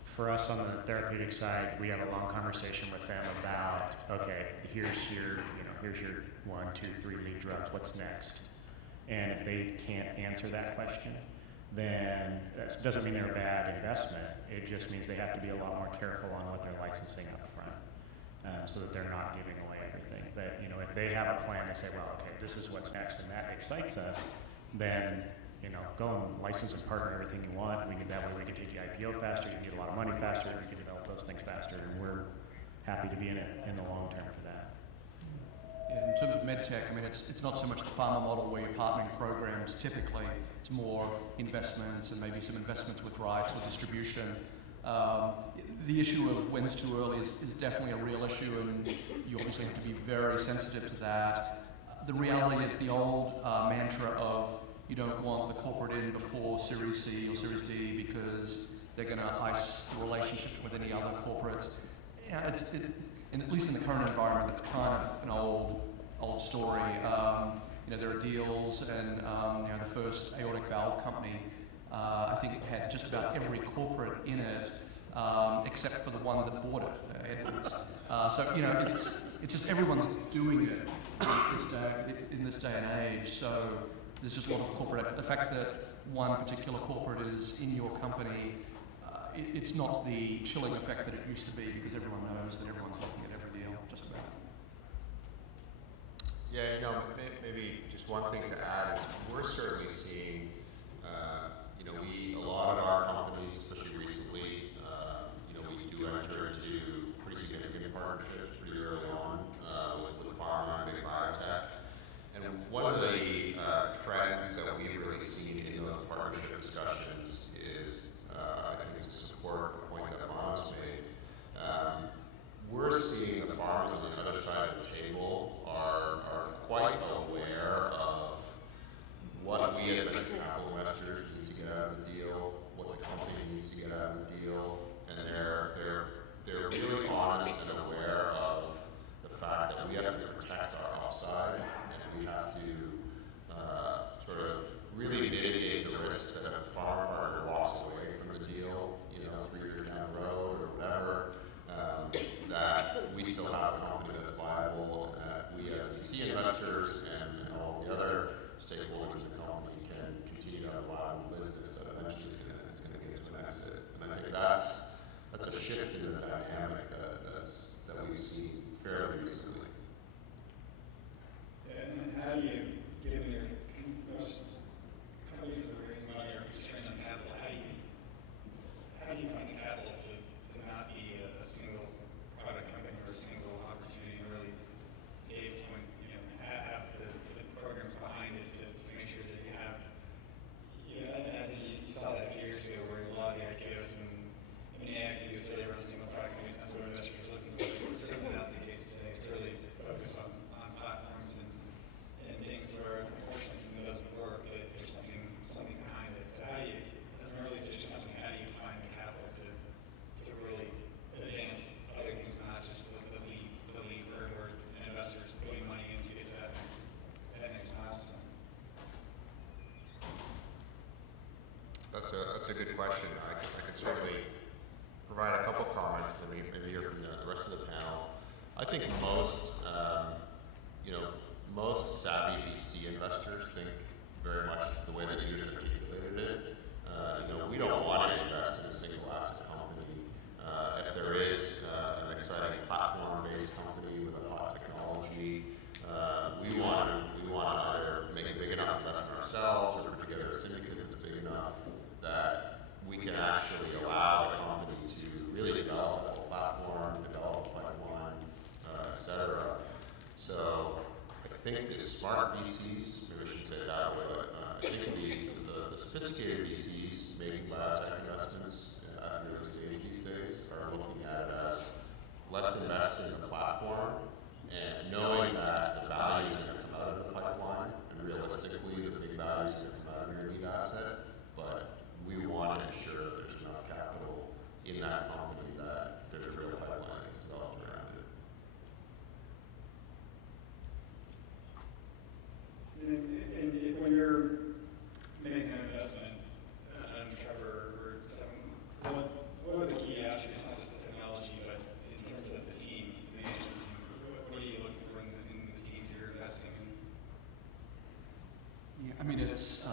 For us on the therapeutic side, we have a long conversation with them about, okay, here's your 1, 2, 3 lead drugs. What's next? And if they can't answer that question, then that doesn't mean they're a bad investment. It just means they have to be a lot more careful on what they're licensing up front, so that they're not giving away everything. But if they have a plan, they say, well, okay, this is what's next, and that excites us, then go and license and partner everything you want. That way we can take the IPO faster, you can get a lot of money faster, we can develop those things faster, and we're happy to be in it in the long term for that. Yeah, in terms of medtech, it's not so much the pharma model where you're partnering programs. Typically, it's more investments and maybe some investments with rights or distribution. The issue of when it's too early is definitely a real issue, and you obviously have to be very sensitive to that. The reality is the old mantra of you don't want the corporate in before Series C or Series D because they're going to ice the relationships with any other corporates. Yeah, and at least in the current environment, it's kind of an old story. There are deals, and the first aortic valve company, I think, had just about every corporate in it, except for the one that bought it. So it's just everyone's doing it in this day and age. So there's just a lot of corporate. The fact that one particular corporate is in your company, it's not the chilling effect that it used to be, because everyone knows that everyone's looking at every deal, just about. Yeah, maybe just one thing to add is we're certainly seeing, a lot of our companies, especially recently, we do enter into pretty significant partnerships pretty early on with pharma and big biotech. And one of the trends that we've really seen in those partnership discussions is, I think, to support a point that Manos made, we're seeing the farmers on the other side of the table are quite aware of what we as venture capital investors need to get out of the deal, what the company needs to get out of the deal, and they're really honest and aware of the fact that we have to protect our upside, and we have to sort of really mitigate the risk that if a farmer partner walks away from the deal, 3 years down the road or whatever, that we still have a company that's viable, and that we as VC investors and all the other stakeholders in the company can continue to have a viable business that eventually is going to get to an exit. And I think that's a shift in the dynamic that we've seen fairly recently. Yeah, and then how do you, given your most companies that are raising money are constrained on capital, how do you find the capital to not be a single product company or a single opportunity, and really, Dave's point, have the programs behind it to make sure that you have, I think you saw that a few years ago where a lot of the IPOs and question. I could certainly provide a couple comments and maybe hear from the rest of the panel. I think most savvy VC investors think very much the way that you just articulated it. We don't want to invest in a single asset company. If there is an exciting platform-based company with a hot technology, we want to either make a big enough investment ourselves or put together a syndicate that's big enough that we can actually allow the company to really develop a platform, develop a pipeline, et cetera. So I think the smart VCs, maybe I should say it that way, but I think the sophisticated VCs making biotech investments at the early stage these days are looking at it as, let's invest in the platform, and knowing that the value is going to come out of the pipeline, and realistically the big value is going to come out of your lead asset, but we want to ensure that there's enough capital in that company that there's a real pipeline that's developed around it. And when you're making an investment, Trevor or Stefan, what are the key attributes, not just the technology, but in terms of the team, the management team? What are you looking for in the teams you're investing in? Yeah, I mean, it's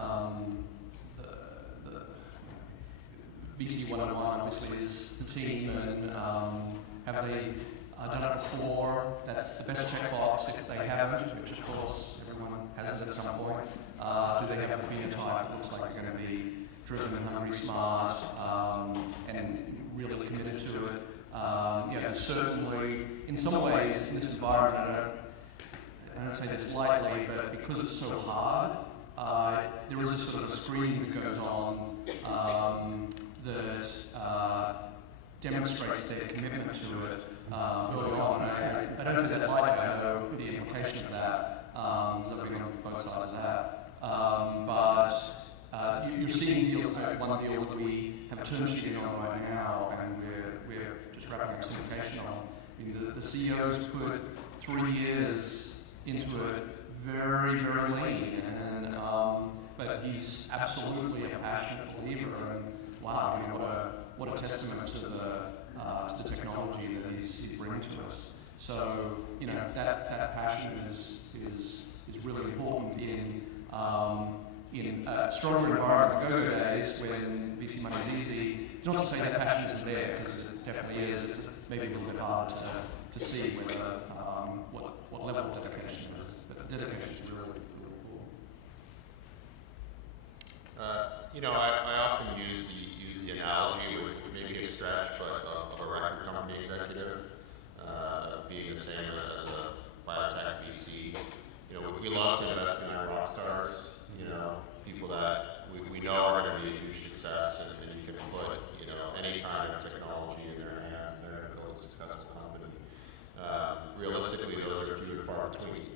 the VC 101 obviously is the team, and have they done it before? That's the best checkbox. If they haven't, which of course everyone has it at some point, do they have a phenotype that looks like they're going to be driven, hungry, smart, and really committed to it? Certainly, in some ways, in this environment, I don't say this lightly, but because it's so hard, there is a sort of screening that goes on that demonstrates their commitment to it early on. I don't say that lightly, I know the implication of that, that we're going on both sides of that. But you're seeing deals like one deal that we have a term sheet on right now, and we're just wrapping up syndication on. I mean, the CEO's put 3 years into it, very, very lean, and but he's absolutely a passionate believer, and wow, what a testament to the technology that he's bringing to us. So that passion is really important in a stronger environment like go-go days when VC money is easy. It's not to say that passion isn't there, because it definitely is. It's maybe a little bit hard to see whether what level of dedication it is, but the dedication is really cool. I often use the analogy, which may be a stretch, but of a record company executive being the same as a biotech VC. We love to invest in our rock stars. People that we know are going to be a huge success, and you can put any kind of technology in their hands, and they're going to build a successful company. Realistically, those are few and far between.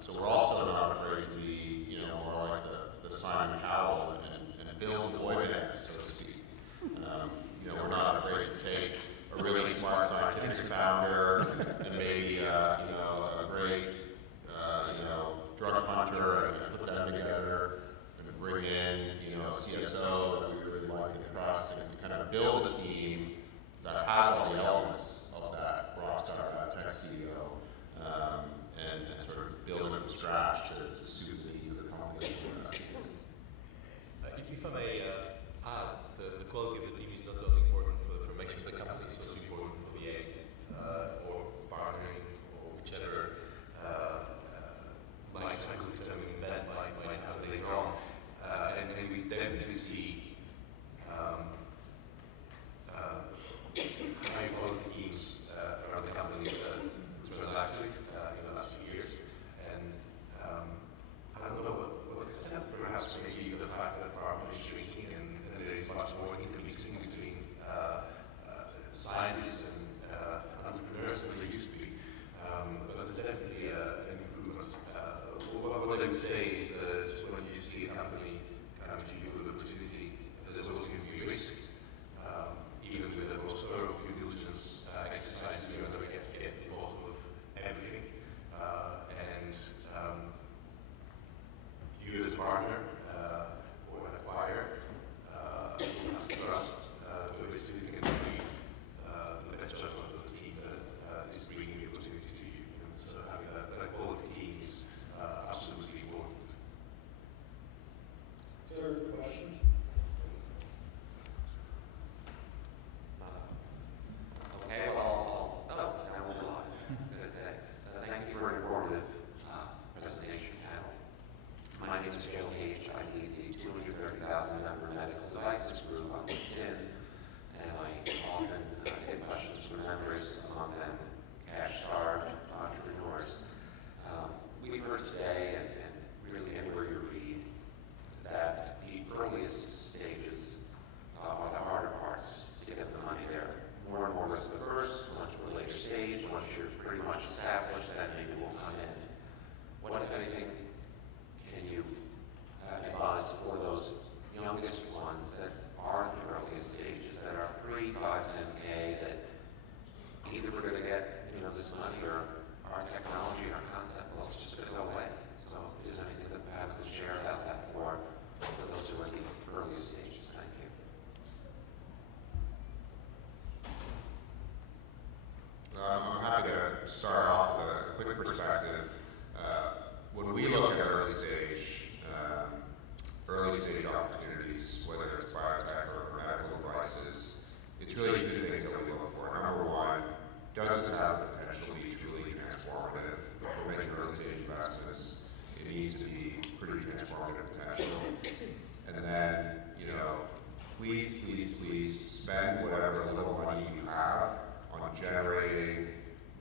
So we're also not afraid to be more like the Simon Cowell and build boy band, so to speak. We're not afraid to take a really smart scientific founder and maybe a great drug hunter and put them together and bring in a CSO that we really like and trust, and kind of build a team that has all the elements of that rockstar biotech CEO, and sort of build it from scratch to suit the needs of the company. If I may add, the quality of the team is not only important for the formation of the company, it's also important for the exit or partnering or whichever life cycle determining event might happen later on. And we definitely see high quality teams around the companies that transacted in the last few years. And I don't know what extent, perhaps maybe the fact that pharma is shrinking and there is much more intermixing between scientists and entrepreneurs than there used to be. But it's definitely an improvement. What I would say is that when you see a company come to you with opportunity, there's always going to be risk. Even with the most thorough due diligence exercises, you're never going to get involved with everything. And you as a partner or an acquirer will among them cash-starved entrepreneurs. We've heard today, and really anywhere you read, that the earliest stages are the harder parts to get the money there. More and more risk averse. Once you're later stage, once you're pretty much established, then maybe we'll come in. What, if anything, can you advise for those youngest ones that are in the earliest stages, that are pre 510K, that either we're going to get this money, or our technology, our concept, well, it's just going to go away. So if there's anything that Pat could share about that for those who are in the earliest stages, thank you. I'm happy to start off with a quick perspective. When we look at early stage opportunities, whether it's biotech or medical devices, it's really two things that we look for. Number one, does this have the potential to be truly transformative? If we're making early stage investments, it needs to be pretty transformative potential. And then, please spend whatever little money you have on generating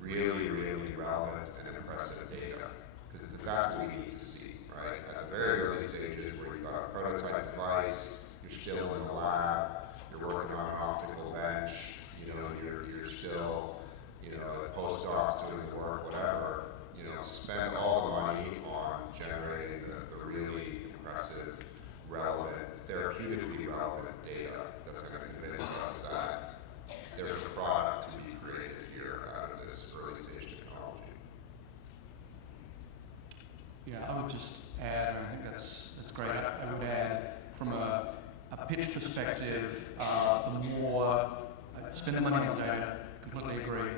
really, really relevant and impressive data. Because that's what we need to see, right? At the very early stages where you've got a prototype device, you're still in the lab, you're working on an optical bench, you're still, the postdocs doing the work, whatever, spend all the money on generating the really impressive, relevant, therapeutically relevant data that's going to convince us that there's a product to be created here out of this early stage technology. Yeah, I would just add, and I think that's great. I would add, from a pitch perspective, the more spend the money on the data. Completely agree.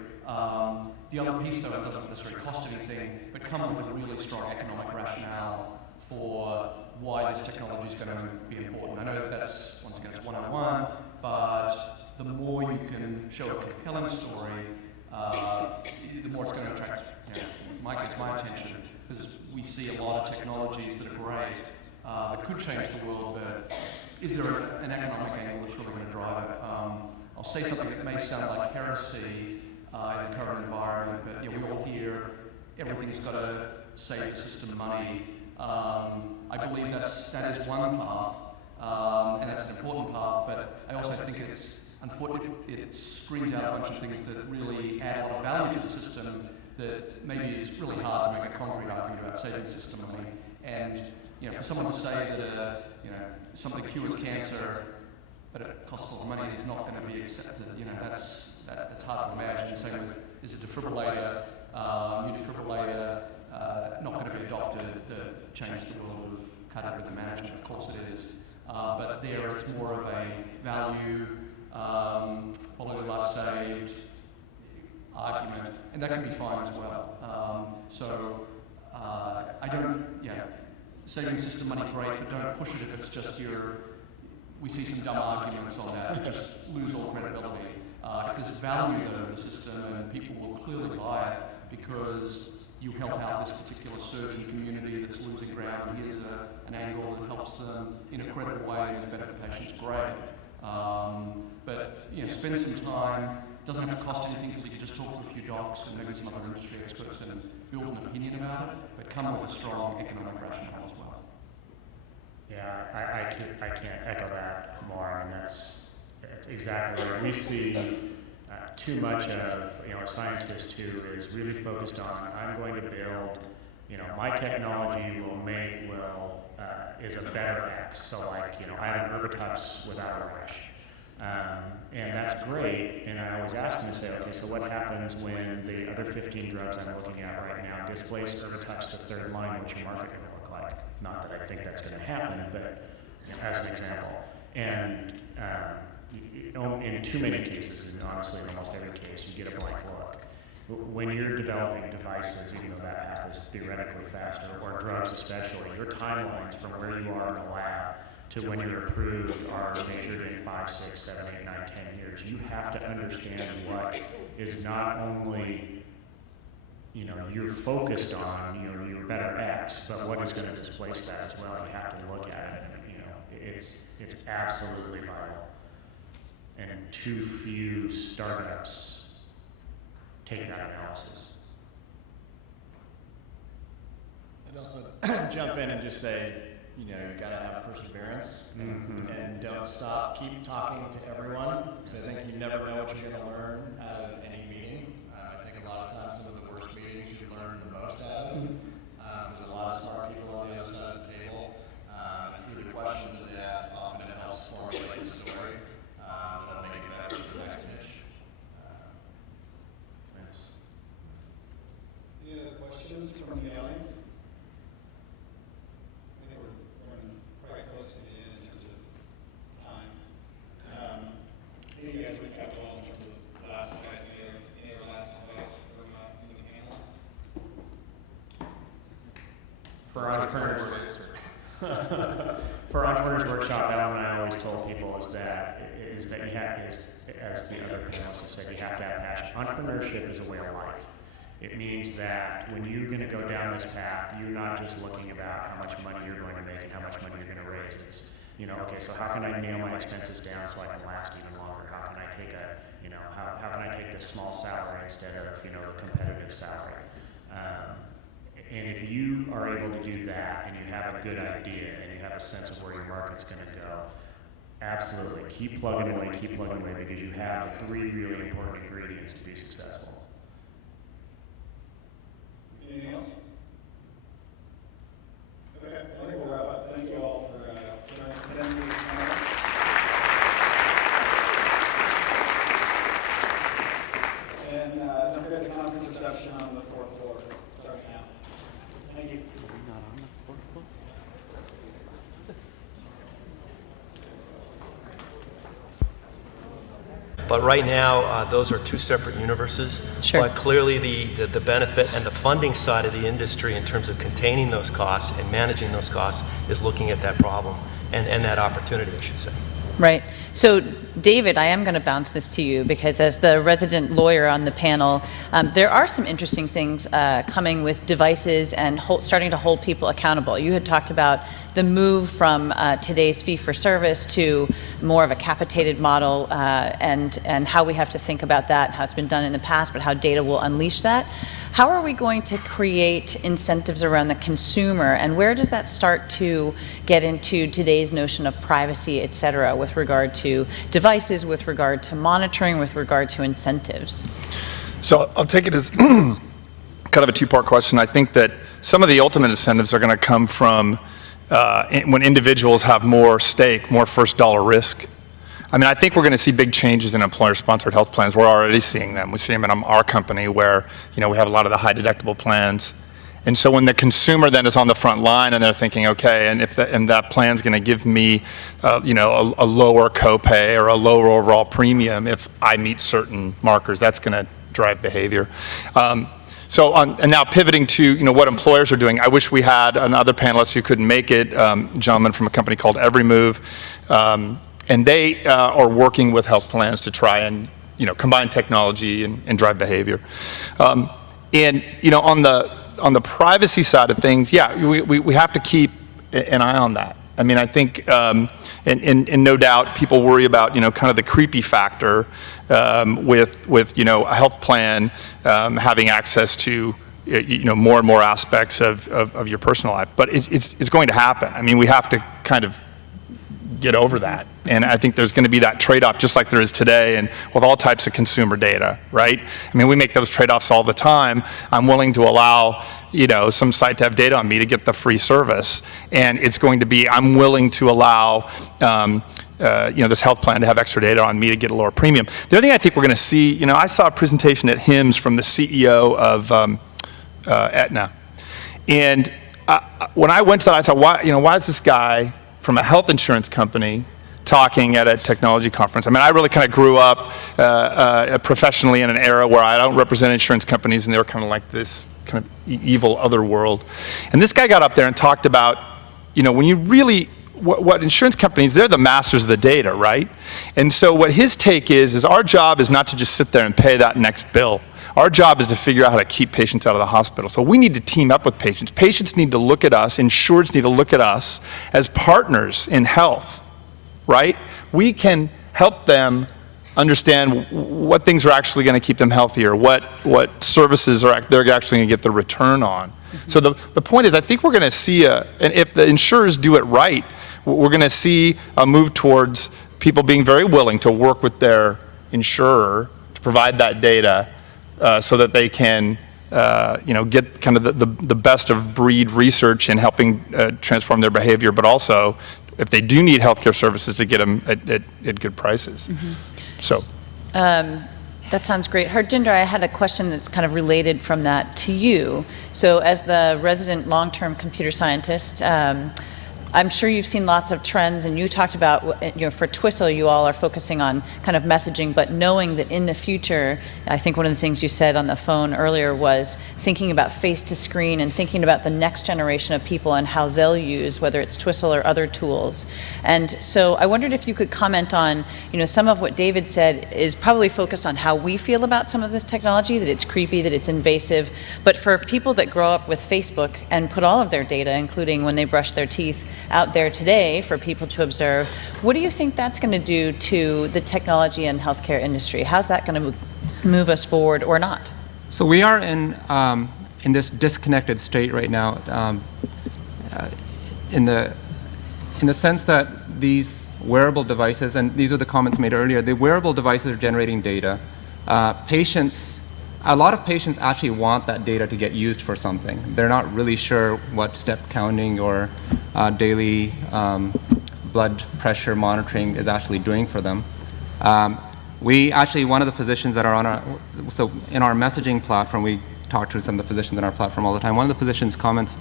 The other piece, though, it doesn't necessarily cost anything, but come with a really strong economic rationale for why this technology is going to be important. I know that that's, once again, it's 101, but the more you can show a compelling story, the more it's going to attract, my attention, because we see a lot of technologies that are great, that could change the world, but is there an economic angle that's really going to drive it? I'll say something that may sound like heresy in the current environment, but we all hear everything's got to save the system money. I believe that is one path, and that's an important path, but I also think it screens out a bunch of things that really add a lot of value to the system that maybe it's really hard to make a concrete argument about saving the system money. And for someone to say that something cures cancer, but it costs a lot of money, is not going to be accepted. That's hard to imagine. Same with, is a defibrillator, new defibrillator, not going to be adopted to change the world of cardiac rhythm management. Of course it is. But there it's more of a value, quality of life saved argument, and that can be fine as well. I don't, saving system money, great, but don't push it if it's just we see some dumb arguments on that, and just lose all credibility. If there's value though in the system, and people will clearly buy it because you help out this particular surgeon community that's losing ground, here's an angle that helps them in a credible way and is better for patients, great. But spend some time. Doesn't have to cost anything because you can just talk to a few docs and maybe some other industry experts and build an opinion about it, but come with a strong economic rationale as well. Yeah, I can't echo that more, and that's exactly right. We see too much of a scientist who is really focused on, I'm going to build, my technology is a better X. So I have an Erbitux without a rash. And that's great, and I always ask them to say, okay, so what happens when the other 15 drugs I'm looking at right now displace Erbitux to third line? What's your market going to look like? Not that I think that's going to happen, but as an example. And in too many cases, and honestly in almost every case, you get a blank look. When you're developing devices, even though that path is theoretically faster, or drugs especially, your timelines from where you are in the lab to when you're approved are measured in 5, 6, 7, 8, 9, 10 years. You have to understand what is not only you're focused on your better X, but what is going to displace that as well. You have to look at it. It's absolutely vital. And too few startups take that analysis. I'd also jump in and just say, you gotta have perseverance and don't stop. Keep talking to everyone, because I think you never know what you're gonna learn out of any meeting. I think a lot of times some of the worst meetings you learn the most out of. There's a lot of smart people on the other side of the table. And through the questions that they ask, often it helps formulate the story that'll make it better for the next pitch. Thanks. Any other questions from the audience? I think we're running quite close to the end in terms of time. Any of you guys recap well in terms of the last advice, any other last advice from any of the panelists? For Entrepreneurs Workshop, that one I always told people is that you have, as the other panelists have said, you have to have passion. Entrepreneurship is a way of life. It means that when you're going to go down this path, you're not just looking about how much money you're going to make and how much money you're going to raise. It's, okay, so how can I nail my expenses down so I can last even longer? How can I take how can I take this small salary instead of, a competitive salary? And if you are able to do that and you have a good idea and you have a sense of where your market's going to go, absolutely, keep plugging away because you have the 3 really important ingredients to be successful. Anything else? Okay, I think we'll wrap up. Thank you all for joining us today. And don't forget the conference reception on the 4th floor. Starting now. Thank you. But right now, those are 2 separate universes. Sure. But clearly the benefit and the funding side of the industry in terms of containing those costs and managing those costs is looking at that problem and that opportunity, I should say. Right. So, David, I am going to bounce this to you because as the resident lawyer on the panel, there are some interesting things coming with devices and starting to hold people accountable. You had talked about the move from today's fee-for-service to more of a capitated model and how we have to think about that, how it's been done in the past, but how data will unleash that. How are we going to create incentives around the consumer, and where does that start to get into today's notion of privacy, et cetera, with regard to devices, with regard to monitoring, with regard to incentives? So I'll take it as kind of a 2-part question. I think that some of the ultimate incentives are going to come from when individuals have more stake, more first dollar risk. I mean, I think we're going to see big changes in employer-sponsored health plans. We're already seeing them. We see them in our company where, we have a lot of the high deductible plans. And so when the consumer then is on the front line and they're thinking, okay, and if that plan's going to give me, a lower copay or a lower overall premium if I meet certain markers, that's going to drive behavior. And now pivoting to what employers are doing. I wish we had another panelist who couldn't make it, gentleman from a company called Everymove. And they are working with health plans to try and combine technology and drive behavior. On the privacy side of things, we have to keep an eye on that. I mean, I think, and no doubt, people worry about kind of the creepy factor with a health plan having access to more and more aspects of your personal life. But it's going to happen. I mean, we have to kind of get over that. And I think there's going to be that trade-off just like there is today and with all types of consumer data, right? I mean, we make those trade-offs all the time. I'm willing to allow, some site to have data on me to get the free service. And it's going to be, I'm willing to allow, this health plan to have extra data on me to get a lower premium. The other thing I think we're going to see, I saw a presentation at HIMSS from the CEO of Aetna. And when I went to that, I thought, why is this guy from a health insurance company talking at a technology conference? I mean, I really kind of grew up professionally in an era where I don't represent insurance companies, and they were kind of like this kind of evil other world. And this guy got up there and talked about, when you really, what insurance companies, they're the masters of the data, right? And so what his take is our job is not to just sit there and pay that next bill. Our job is to figure out how to keep patients out of the hospital. So we need to team up with patients. Patients need to look at us, insureds need to look at us as partners in health, right? We can help them understand what things are actually going to keep them healthier, what services they're actually going to get the return on. So the point is, I think we're going to see and if the insurers do it right, we're going to see a move towards people being very willing to work with their insurer to provide that data so that they can get kind of the best of breed research in helping transform their behavior, but also if they do need healthcare services, to get them at good prices. So. That sounds great. Harjinder, I had a question that's kind of related from that to you. So as the resident long-term computer scientist, I'm sure you've seen lots of trends, and you talked about, for Twistle, you all are focusing on kind of messaging, but knowing that in the future, I think one of the things you said on the phone earlier was thinking about face to screen and thinking about the next generation of people and how they'll use, whether it's Twistle or other tools. And so I wondered if you could comment on, some of what David said is probably focused on how we feel about some of this technology, that it's creepy, that it's invasive, but for people that grow up with Facebook and put all of their data, including when they brush their teeth, out there today for people to observe, what do you think that's going to do to the technology and healthcare industry? How's that going to move us forward or not? So we are in this disconnected state right now, in the sense that these wearable devices, and these are the comments made earlier, the wearable devices are generating data. A lot of patients actually want that data to get used for something. They're not really sure what step counting or daily blood pressure monitoring is actually doing for them. One of the physicians that are on in our messaging platform, we talk to some of the physicians in our platform all the time. One of the physicians' comments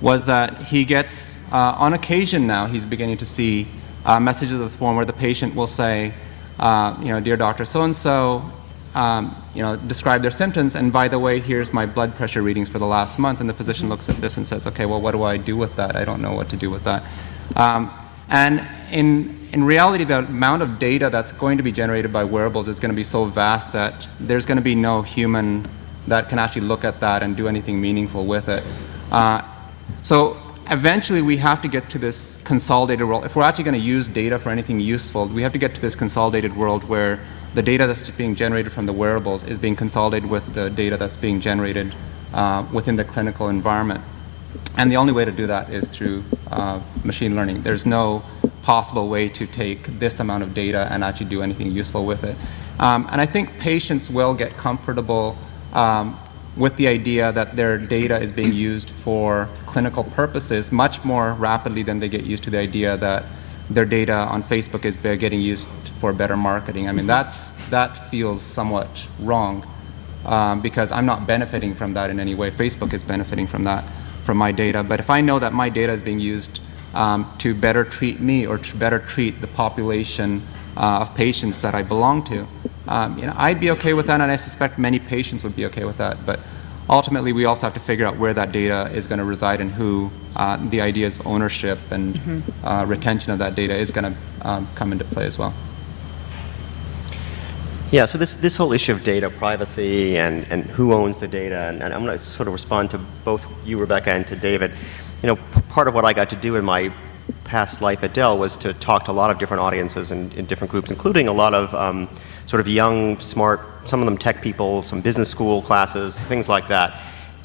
was that he gets, on occasion now, he's beginning to see messages of the form where the patient will say, dear doctor so-and-so, describe their symptoms, and by the way, here's my blood pressure readings for the last month, and the physician looks at this and says, okay, well, what do I do with that? I don't know what to do with that. And in reality, the amount of data that's going to be generated by wearables is going to be so vast that there's going to be no human that can actually look at that and do anything meaningful with it. So eventually, we have to get to this consolidated world. If we're actually going to use data for anything useful, we have to get to this consolidated world where the data that's being generated from the wearables is being consolidated with the data that's being generated within the clinical environment. And the only way to do that is through machine learning. There's no possible way to take this amount of data and actually do anything useful with it. And I think patients will get comfortable with the idea that their data is being used for clinical purposes much more rapidly than they get used to the idea that their data on Facebook is getting used for better marketing. I mean, that feels somewhat wrong because I'm not benefiting from that in any way. Facebook is benefiting from that, from my data. But if I know that my data is being used to better treat me or to better treat the population of patients that I belong to, I'd be okay with that, and I suspect many patients would be okay with that. But ultimately, we also have to figure out where that data is going to reside and who the ideas of ownership and retention of that data is going to come into play as well. Yeah, so this whole issue of data privacy and who owns the data, and I'm going to sort of respond to both you, Rebecca, and to David. Part of what I got to do in my past life at Dell was to talk to a lot of different audiences and in different groups, including a lot of sort of young, smart, some of them tech people, some business school classes, things like that.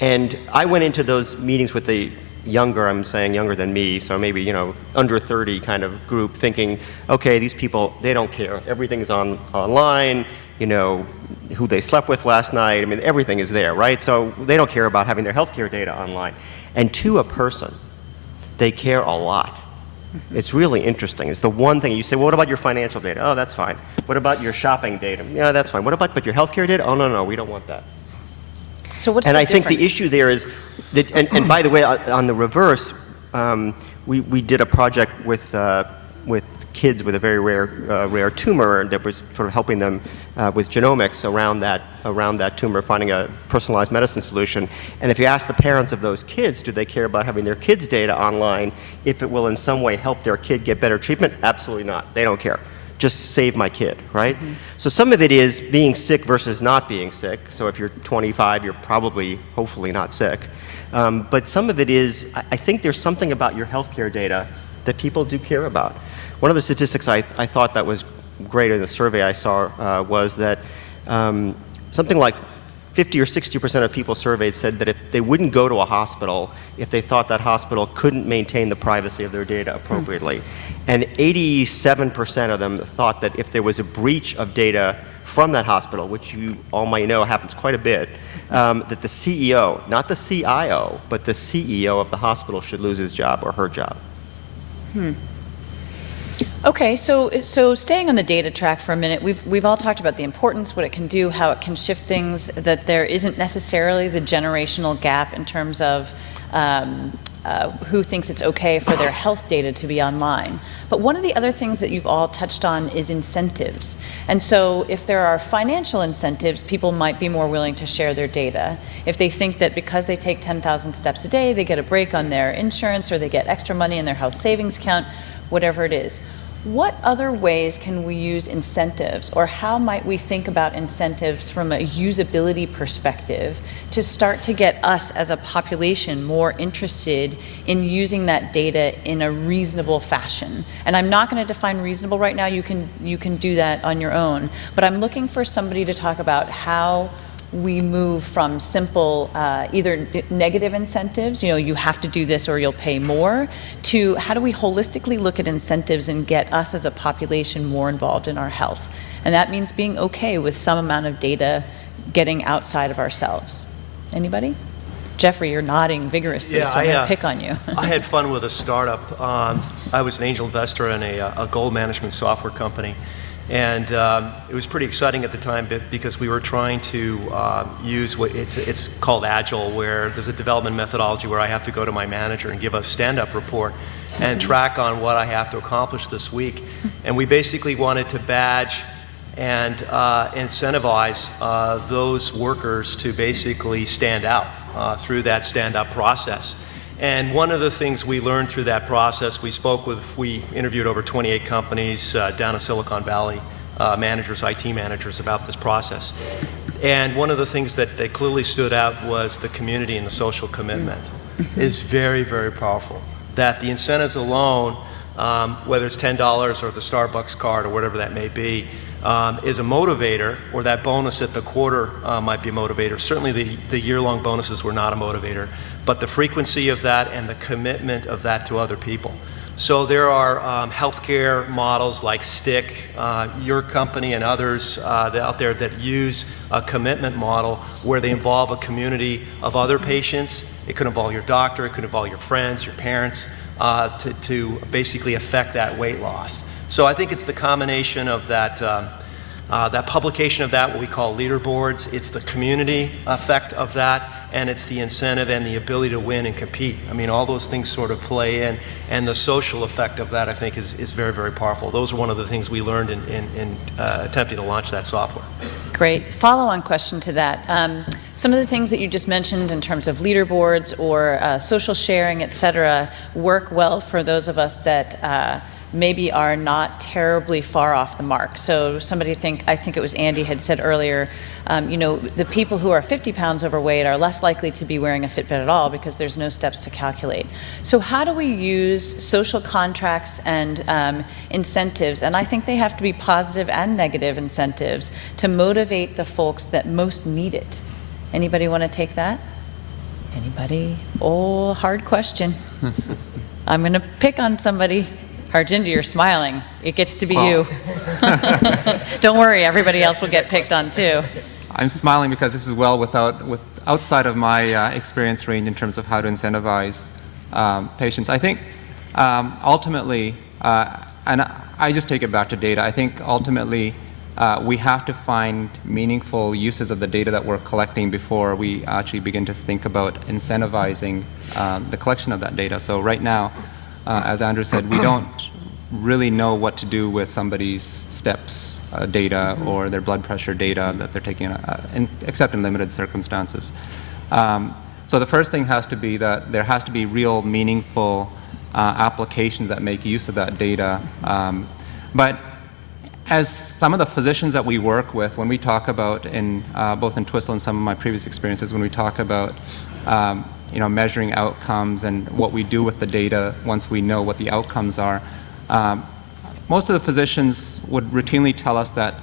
And I went into those meetings with the younger, I'm saying younger than me, so maybe, under 30 kind of group, thinking, okay, these people, they don't care. Everything's online, who they slept with last night. I mean, everything is there, right? So they don't care about having their healthcare data online. And to a person, they care a lot. It's really interesting. It's the one thing you say, well, what about your financial data? Oh, that's fine. What about your shopping data? Yeah, that's fine. What about but your healthcare data? Oh, no, we don't want that. So what's and the I difference? think the issue there is that, and by the way, on the reverse, we did a project with kids with a very rare tumor that was sort of helping them with genomics around that tumor, finding a personalized medicine solution. And if you ask the parents of those kids, do they care about having their kids' data online if it will in some way help their kid get better treatment? Absolutely not. They don't care. Just save my kid, right? Mm-hmm. So some of it is being sick versus not being sick. So if you're 25, you're probably, hopefully not sick. But some of it is, I think there's something about your healthcare data that people do care about. One of the statistics I thought that was great in the survey I saw was that something like 50 or 60% of people surveyed said that if they wouldn't go to a hospital if they thought that hospital couldn't maintain the privacy of their data appropriately. And 87% of them thought that if there was a breach of data from that hospital, which you all might know happens quite a bit, that the CEO, not the CIO, but the CEO of the hospital should lose his job or her job. Okay, so staying on the data track for a minute, we've all talked about the importance, what it can do, how it can shift things, that there isn't necessarily the generational gap in terms of who thinks it's okay for their health data to be online. But one of the other things that you've all touched on is incentives. And so if there are financial incentives, people might be more willing to share their data. If they think that because they take 10,000 steps a day, they get a break on their insurance or they get extra money in their health savings account, whatever it is. What other ways can we use incentives, or how might we think about incentives from a usability perspective to start to get us as a population more interested in using that data in a reasonable fashion? And I'm not going to define reasonable right now, you can do that on your own, but I'm looking for somebody to talk about how we move from simple either negative incentives, you have to do this or you'll pay more, to how do we holistically look at incentives and get us as a population more involved in our health. And that means being okay with some amount of data getting outside of ourselves. Anybody? Jeffrey, you're nodding vigorously, so I'm going to pick on you. I had fun with a startup. I was an angel investor in a goal management software company. And it was pretty exciting at the time because we were trying to use what it's called Agile, where there's a development methodology where I have to go to my manager and give a stand-up report and track on what I have to accomplish this week. And we basically wanted to badge and incentivize those workers to basically stand out through that stand-up process. And one of the things we learned through that process, we interviewed over 28 companies down in Silicon Valley, managers, IT managers, about this process. And one of the things that clearly stood out was the community and the social commitment is very, very powerful. That the incentives alone, whether it's $10 or the Starbucks card or whatever that may be, is a motivator, or that bonus at the quarter might be a motivator. Certainly the year-long bonuses were not a motivator, but the frequency of that and the commitment of that to other people. So there are healthcare models like Stick, your company and others out there that use a commitment model where they involve a community of other patients. It could involve your doctor, it could involve your friends, your parents, to basically affect that weight loss. So I think it's the combination of that, that publication of that, what we call leaderboards. It's the community effect of that, and it's the incentive and the ability to win and compete. I mean, all those things sort of play in, and the social effect of that, I think, is very, very powerful. Those are one of the things we learned in attempting to launch that software. Great. Follow-on question to that. Some of the things that you just mentioned in terms of leaderboards or social sharing, et cetera, work well for those of us that maybe are not terribly far off the mark. So somebody I think it was Andy had said earlier, the people who are 50 pounds overweight are less likely to be wearing a Fitbit at all because there's no steps to calculate. So how do we use social contracts and incentives, and I think they have to be positive and negative incentives, to motivate the folks that most need it? Anybody want to take that? Anybody? Oh, hard question. I'm going to pick on somebody. Harjinder, you're smiling. It gets to be you. Don't worry, everybody else will get picked on too. I'm smiling because this is outside of my experience range in terms of how to incentivize patients. I think ultimately, and I just take it back to data, I think ultimately we have to find meaningful uses of the data that we're collecting before we actually begin to think about incentivizing the collection of that data. So right now, as Andrew said, we don't really know what to do with somebody's steps data or their blood pressure data that they're taking, except in limited circumstances. So the first thing has to be that there has to be real meaningful applications that make use of that data. But as some of the physicians that we work with, when we talk about, both in Twistle and some of my previous experiences, when we talk about measuring outcomes and what we do with the data once we know what the outcomes are, most of the physicians would routinely tell us that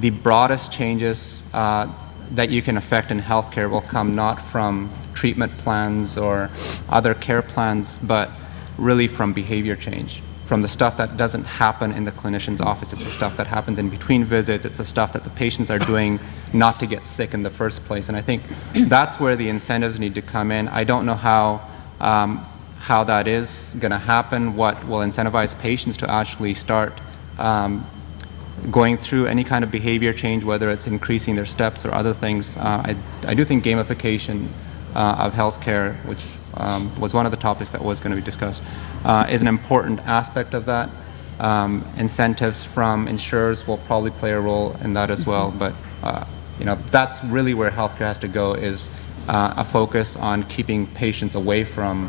the broadest changes that you can affect in healthcare will come not from treatment plans or other care plans, but really from behavior change, from the stuff that doesn't happen in the clinician's office. It's the stuff that happens in between visits. It's the stuff that the patients are doing not to get sick in the first place. And I think that's where the incentives need to come in. I don't know how that is going to happen, what will incentivize patients to actually start going through any kind of behavior change, whether it's increasing their steps or other things. I do think gamification of healthcare, which was one of the topics that was going to be discussed, is an important aspect of that. Incentives from insurers will probably play a role in that as well, but that's really where healthcare has to go, is a focus on keeping patients away from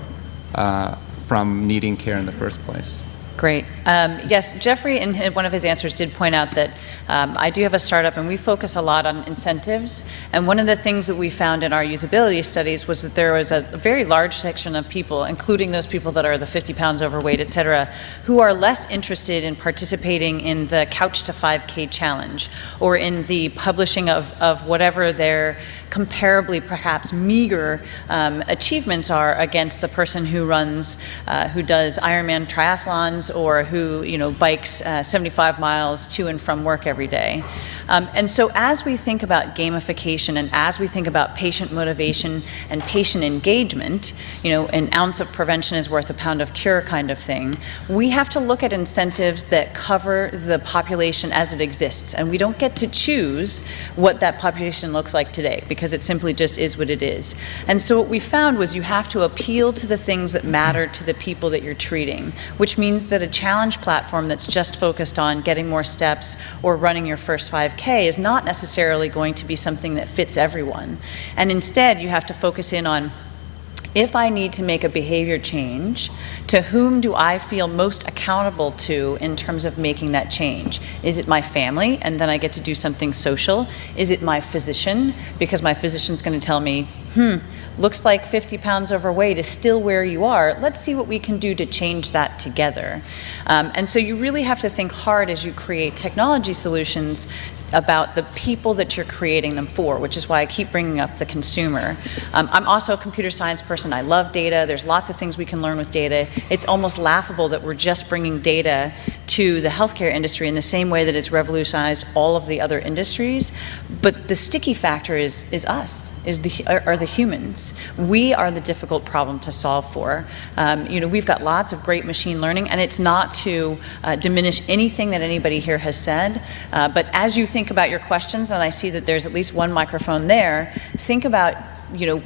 needing care in the first place. Great. Yes, Jeffrey, in one of his answers, did point out that I do have a startup, and we focus a lot on incentives. And one of the things that we found in our usability studies was that there was a very large section of people, including those people that are the 50 pounds overweight, et cetera, who are less interested in participating in the Couch to 5K challenge or in the publishing of whatever their comparably perhaps meager achievements are against the person who runs, who does Ironman triathlons, or who bikes 75 miles to and from work every day. And so as we think about gamification and as we think about patient motivation and patient engagement, an ounce of prevention is worth a pound of cure kind of thing, we have to look at incentives that cover the population as it exists. And we don't get to choose what that population looks like today, because it simply just is what it is. And so what we found was you have to appeal to the things that matter to the people that you're treating, which means that a challenge platform that's just focused on getting more steps or running your first 5K is not necessarily going to be something that fits everyone. And instead, you have to focus in on, if I need to make a behavior change, to whom do I feel most accountable to in terms of making that change? Is it my family, and then I get to do something social? Is it my physician, because my physician's going to tell me, looks like 50 pounds overweight is still where you are. Let's see what we can do to change that together. And so you really have to think hard as you create technology solutions about the people that you're creating them for, which is why I keep bringing up the consumer. I'm also a computer science person. I love data. There's lots of things we can learn with data. It's almost laughable that we're just bringing data to the healthcare industry in the same way that it's revolutionized all of the other industries. But the sticky factor is us, are the humans. We are the difficult problem to solve for. We've got lots of great machine learning, and it's not to diminish anything that anybody here has said, but as you think about your questions, and I see that there's at least one microphone there, think about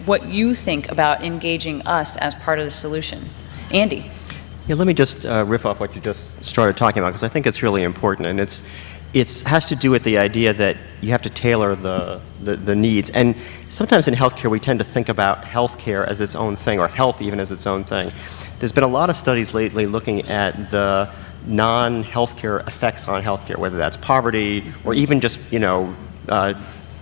what you think about engaging us as part of the solution. Andy. Yeah, let me just riff off what you just started talking about, because I think it's really important, and it has to do with the idea that you have to tailor the needs. And sometimes in healthcare, we tend to think about healthcare as its own thing, or health even as its own thing. There's been a lot of studies lately looking at the non-healthcare effects on healthcare, whether that's poverty or even just, not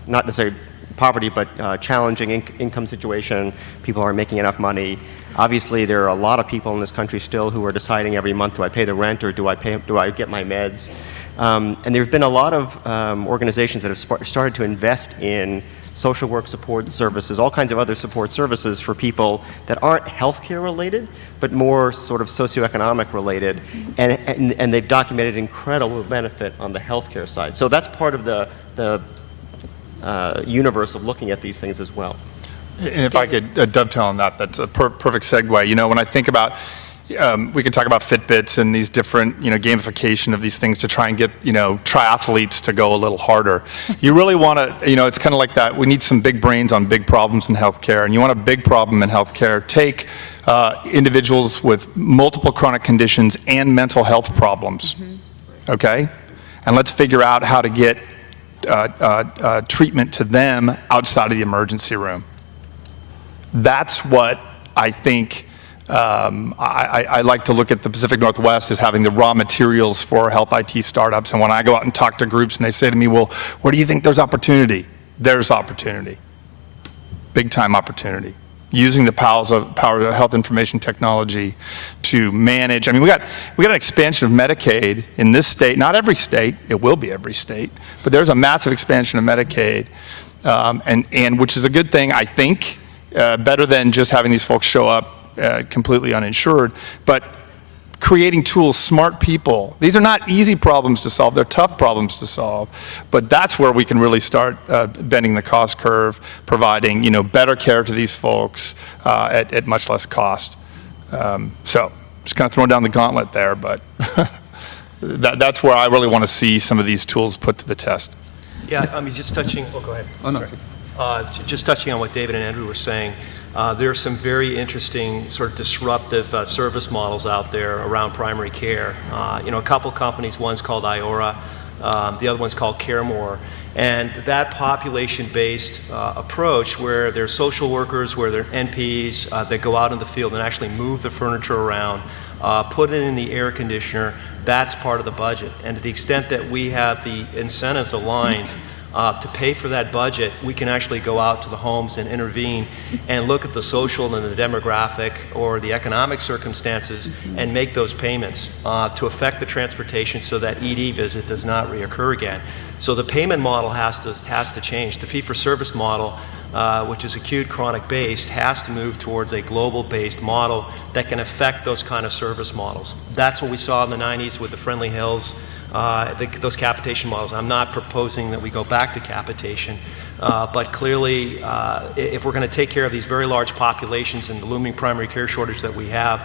necessarily poverty, but challenging income situation, people aren't making enough money. Obviously, there are a lot of people in this country still who are deciding every month, do I pay the rent or do I get my meds? And there have been a lot of organizations that have started to invest in social work support services, all kinds of other support services for people that aren't healthcare related, but more sort of socioeconomic related, and they've documented incredible benefit on the healthcare side. So that's part of the universe of looking at these things as well. And if I could dovetail on that, that's a perfect segue. When I think about, we could talk about Fitbits and these different, gamification of these things to try and get, triathletes to go a little harder. You really want to, it's kind of like that. We need some big brains on big problems in healthcare. And you want a big problem in healthcare, take individuals with multiple chronic conditions and mental health problems, okay? And let's figure out how to get treatment to them outside of the emergency room. That's what I think I like to look at the Pacific Northwest as having the raw materials for health IT startups. And when I go out and talk to groups and they say to me, well, where do you think there's opportunity? There's opportunity. Big time opportunity. using the power of health information technology to manage. I mean, we got an expansion of Medicaid in this state, not every state, it will be every state, but there's a massive expansion of Medicaid, and which is a good thing, I think, better than just having these folks show up completely uninsured, but creating tools, smart people. These are not easy problems to solve, they're tough problems to solve, but that's where we can really start bending the cost curve, providing better care to these folks at much less cost. So just kind of throwing down the gauntlet there, but that's where I really want to see some of these tools put to the test. Yeah, I mean, just touching, go ahead. Oh, no. Just touching on what David and Andrew were saying, there are some very interesting sort of disruptive service models out there around primary care. A couple companies, one's called Iora, the other one's called CareMore. And that population-based approach where there's social workers, where there are NPs that go out in the field and actually move the furniture around, put it in the air conditioner, that's part of the budget. And to the extent that we have the incentives aligned to pay for that budget, we can actually go out to the homes and intervene and look at the social and the demographic or the economic circumstances and make those payments to affect the transportation so that ED visit does not reoccur again. So the payment model has to change. The fee-for-service model, which is acute chronic based, has to move towards a global based model that can affect those kind of service models. That's what we saw in the 90s with the Friendly Hills, those capitation models. I'm not proposing that we go back to capitation, but clearly if we're going to take care of these very large populations and the looming primary care shortage that we have,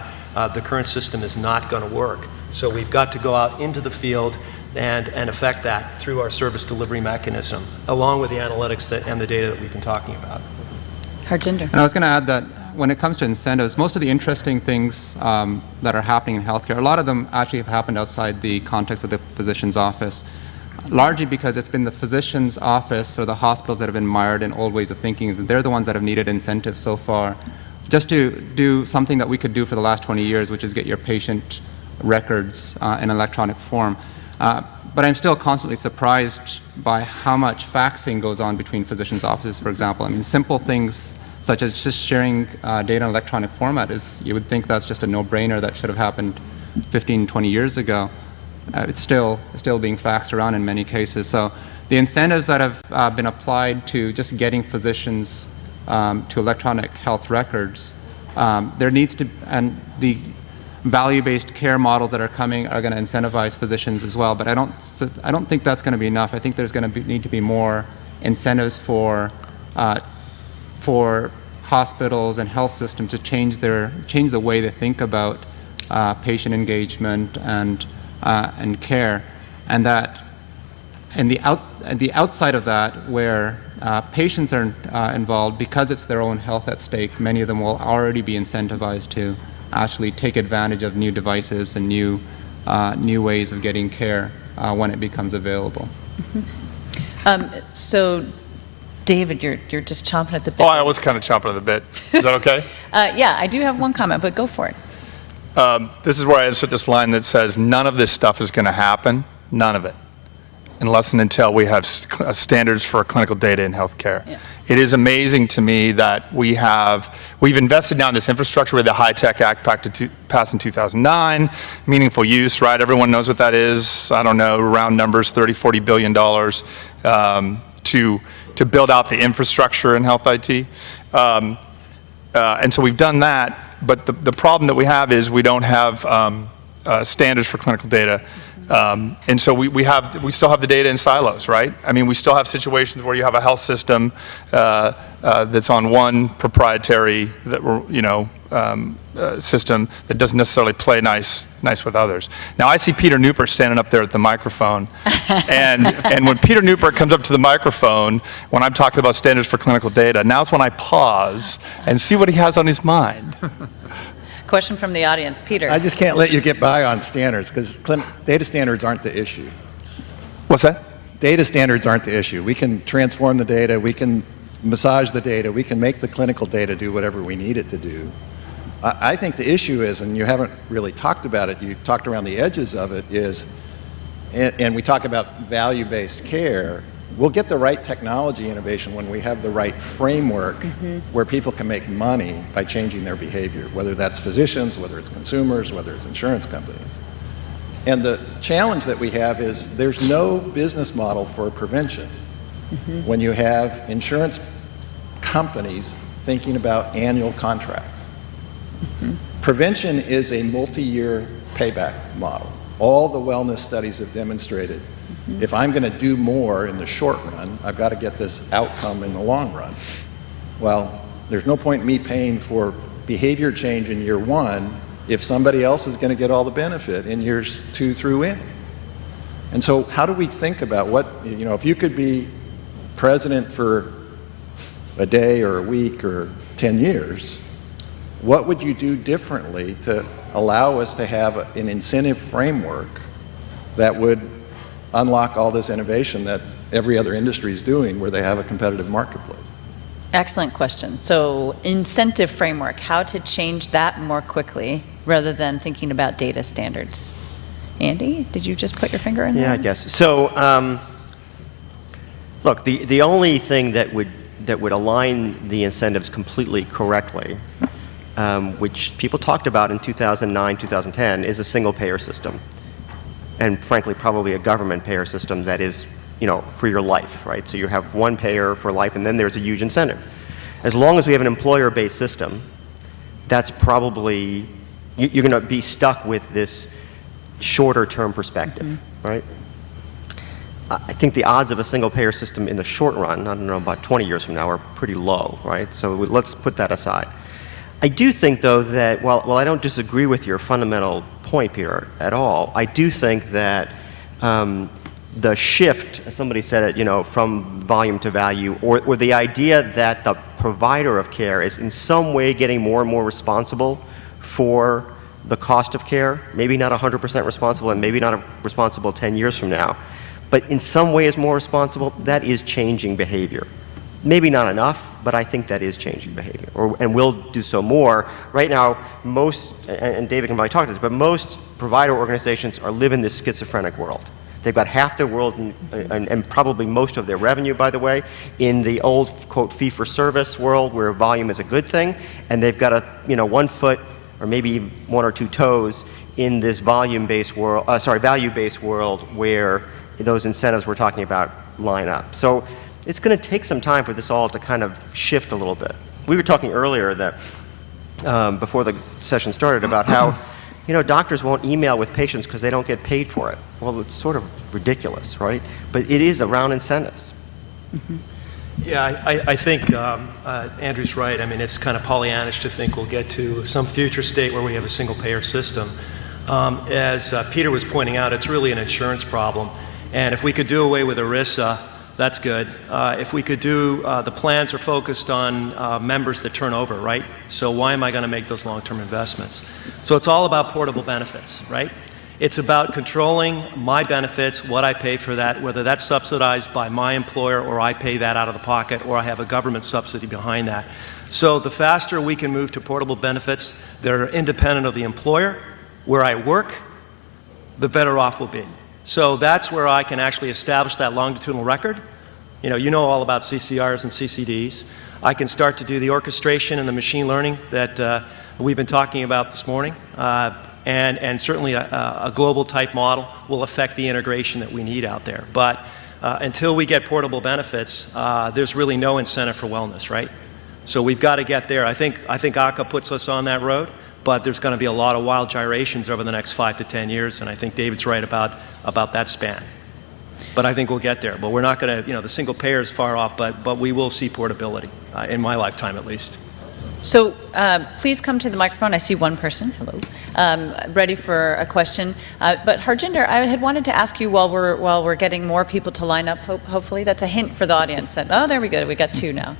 the current system is not going to work. So we've got to go out into the field and affect that through our service delivery mechanism, along with the analytics and the data that we've been talking about. Harjinder. And I was going to add that when it comes to incentives, most of the interesting things that are happening in healthcare, a lot of them actually have happened outside the context of the physician's office, largely because it's been the physician's office or the hospitals that have been mired in old ways of thinking. They're the ones that have needed incentives so far, just to do something that we could do for the last 20 years, which is get your patient records in electronic form. But I'm still constantly surprised by how much faxing goes on between physicians' offices, for example. I mean, simple things such as just sharing data in electronic format you would think that's just a no-brainer that should have happened 15, 20 years ago. It's still being faxed around in many cases. So the incentives that have been applied to just getting physicians to electronic health records, there needs to, and the value-based care models that are coming are going to incentivize physicians as well, but I don't think that's going to be enough. I think there's going to need to be more incentives for hospitals and health systems to change the way they think about patient engagement and care, and that and the outside of that, where patients are involved, because it's their own health at stake, many of them will already be incentivized to actually take advantage of new devices and new ways of getting care when it becomes available. Mm-hmm. So, David, you're just chomping at the bit. Oh, I was kind of chomping at the bit. Is that okay? Yeah, I do have one comment, but go for it. This is where I insert this line that says, none of this stuff is going to happen, none of it, unless and until we have standards for clinical data in healthcare. Yeah. It is amazing to me that we've invested now in this infrastructure with the HITECH Act passed in 2009, meaningful use, right? Everyone knows what that is. I don't know, round numbers, $30, $40 billion to build out the infrastructure in health IT. And so we've done that, but the problem that we have is we don't have standards for clinical data. And so we still have the data in silos, right? I mean, we still have situations where you have a health system that's on one proprietary system that doesn't necessarily play nice with others. Now, I see Peter Newport standing up there at the microphone, and when Peter Newport comes up to the microphone, when I'm talking about standards for clinical data, now's when I pause and see what he has on his mind. Question from the audience. Peter. I just can't let you get by on standards because data standards aren't the issue. What's that? Data standards aren't the issue. We can transform the data, we can massage the data, we can make the clinical data do whatever we need it to do. I think the issue is, and you haven't really talked about it, you talked around the edges of it, is, and we talk about value-based care, we'll get the right technology innovation when we have the right framework where people can make money by changing their behavior, whether that's physicians, whether it's consumers, whether it's insurance companies. And the challenge that we have is there's no business model for prevention when you have insurance companies thinking about annual contracts. Prevention is a multi-year payback model. All the wellness studies have demonstrated if I'm going to do more in the short run, I've got to get this outcome in the long run. Well, there's no point in me paying for behavior change in year 1 if somebody else is going to get all the benefit in years 2 through in. And so how do we think about what, if you could be president for a day or a week or 10 years, what would you do differently to allow us to have an incentive framework that would unlock all this innovation that every other industry is doing where they have a competitive marketplace? Excellent question. So incentive framework, how to change that more quickly rather than thinking about data standards. Andy, did you just put your finger in there? Yeah, I guess. So, look, the only thing that would align the incentives completely correctly, which people talked about in 2009, 2010, is a single payer system. And frankly, probably a government payer system that is, for your life, right? So you have one payer for life, and then there's a huge incentive. As long as we have an employer-based system, that's probably, you're going to be stuck with this shorter-term perspective, right? I think the odds of a single-payer system in the short run, I don't know, about 20 years from now, are pretty low, right? So let's put that aside. I do think, though, that while I don't disagree with your fundamental point, Peter, at all, I do think that the shift, as somebody said it, from volume to value, or the idea that the provider of care is in some way getting more and more responsible for the cost of care, maybe not 100% responsible and maybe not responsible 10 years from now, but in some way is more responsible, that is changing behavior. Maybe not enough, but I think that is changing behavior, and will do so more. Right now, most, and David can probably talk to this, but most provider organizations are living this schizophrenic world. They've got half their world, and probably most of their revenue, by the way, in the old, quote, fee-for-service world where volume is a good thing, and they've got 1 foot or maybe 1 or 2 toes in this value-based world where those incentives we're talking about line up. So it's going to take some time for this all to kind of shift a little bit. We were talking earlier that before the session started about how doctors won't email with patients because they don't get paid for it. Well, it's sort of ridiculous, right? But it is around incentives. Yeah, I think Andrew's right. I mean, it's kind of Pollyannish to think we'll get to some future state where we have a single payer system. As Peter was pointing out, it's really an insurance problem. And if we could do away with ERISA, that's good. If we could do, the plans are focused on members that turn over, right? So why am I going to make those long-term investments? So it's all about portable benefits, right? It's about controlling my benefits, what I pay for that, whether that's subsidized by my employer or I pay that out of the pocket or I have a government subsidy behind that. So the faster we can move to portable benefits that are independent of the employer, where I work, the better off we'll be. So that's where I can actually establish that longitudinal record. You know all about CCRs and CCDs. I can start to do the orchestration and the machine learning that we've been talking about this morning. And certainly a global type model will affect the integration that we need out there. But until we get portable benefits, there's really no incentive for wellness, right? So we've got to get there. I think ACA puts us on that road, but there's going to be a lot of wild gyrations over the next 5 to 10 years, and I think David's right about that span. But I think we'll get there. But we're not going to, the single payer is far off, but we will see portability, in my lifetime at least. So please come to the microphone. I see one person. Hello. Ready for a question. But Harjinder, I had wanted to ask you while we're getting more people to line up, hopefully. That's a hint for the audience. That, oh, there we go. We got 2 now.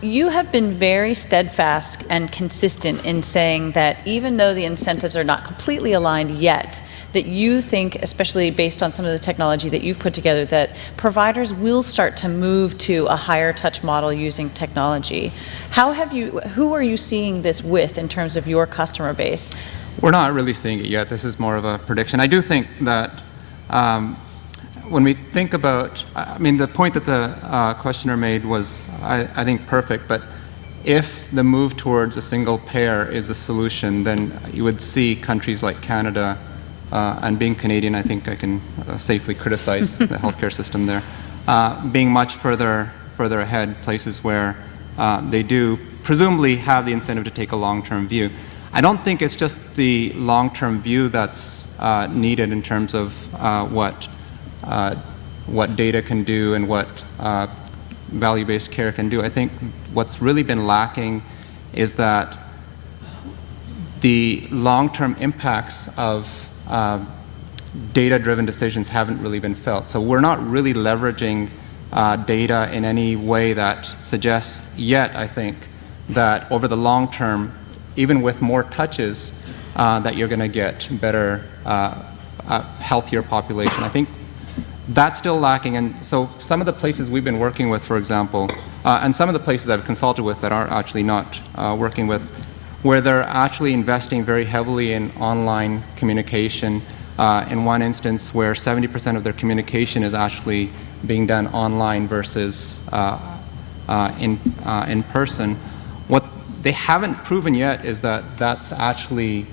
You have been very steadfast and consistent in saying that even though the incentives are not completely aligned yet, that you think, especially based on some of the technology that you've put together, that providers will start to move to a higher touch model using technology. Who are you seeing this with in terms of your customer base? We're not really seeing it yet. This is more of a prediction. I do think that when we think about, I mean, the point that the questioner made was, I think, perfect, but if the move towards a single payer is a solution, then you would see countries like Canada, and being Canadian, I think I can safely criticize the healthcare system there, being much further ahead, places where they do presumably have the incentive to take a long-term view. I don't think it's just the long-term view that's needed in terms of what data can do and what value-based care can do. I think what's really been lacking is that the long-term impacts of data-driven decisions haven't really been felt. So we're not really leveraging data in any way that suggests yet, I think, that over the long term, even with more touches, that you're going to get better, healthier population. I think that's still lacking. And so some of the places we've been working with, for example, and some of the places I've consulted with that are actually not working with, where they're actually investing very heavily in online communication. In one instance where 70% of their communication is actually being done online versus in person. What they haven't proven yet is that that's actually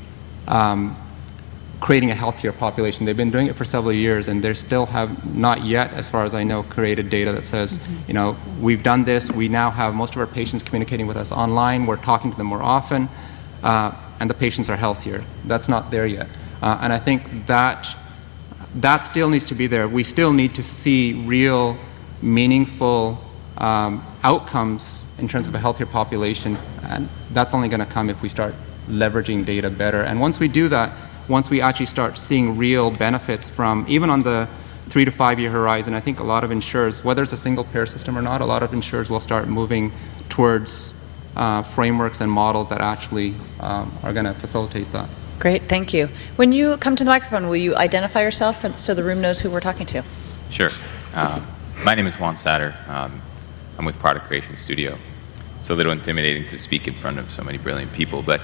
creating a healthier population. They've been doing it for several years, and they still have not yet, as far as I know, created data that says, you know, we've done this, we now have most of our patients communicating with us online, we're talking to them more often, and the patients are healthier. That's not there yet. And I think that still needs to be there. We still need to see real, meaningful outcomes in terms of a healthier population, and that's only going to come if we start leveraging data better. And once we do that, once we actually start seeing real benefits from, even on the 3 to 5 year horizon, I think a lot of insurers, whether it's a single payer system or not, a lot of insurers will start moving towards frameworks and models that actually are going to facilitate that. Great, thank you. When you come to the microphone, will you identify yourself so the room knows who we're talking to? Sure. My name is Juan Satter. I'm with Product Creation Studio. It's a little intimidating to speak in front of so many brilliant people, but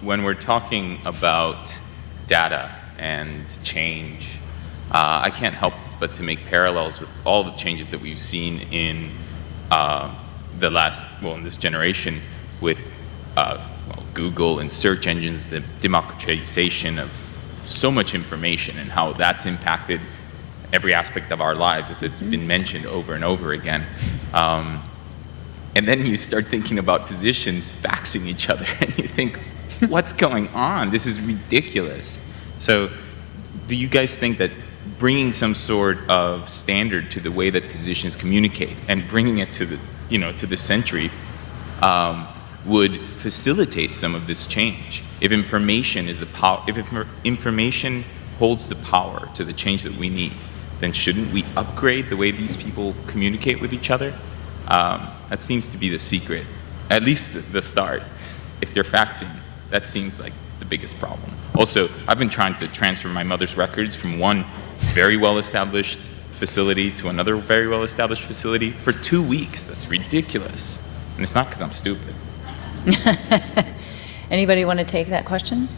when we're talking about data and change, I can't help but to make parallels with all the changes that we've seen in in this generation with Google and search engines, the democratization of so much information and how that's impacted every aspect of our lives, as it's been mentioned over and over again. And then you start thinking about physicians faxing each other, and you think, what's going on? This is ridiculous. So do you guys think that bringing some sort of standard to the way that physicians communicate and bringing it to the, to the century would facilitate some of this change? If information is the power, if information holds the power to the change that we need, then shouldn't we upgrade the way these people communicate with each other? That seems to be the secret, at least the start. If they're faxing, that seems like the biggest problem. Also, I've been trying to transfer my mother's records from one very well-established facility to another very well-established facility for 2 weeks. That's ridiculous. And it's not because I'm stupid. Anybody want to take that question?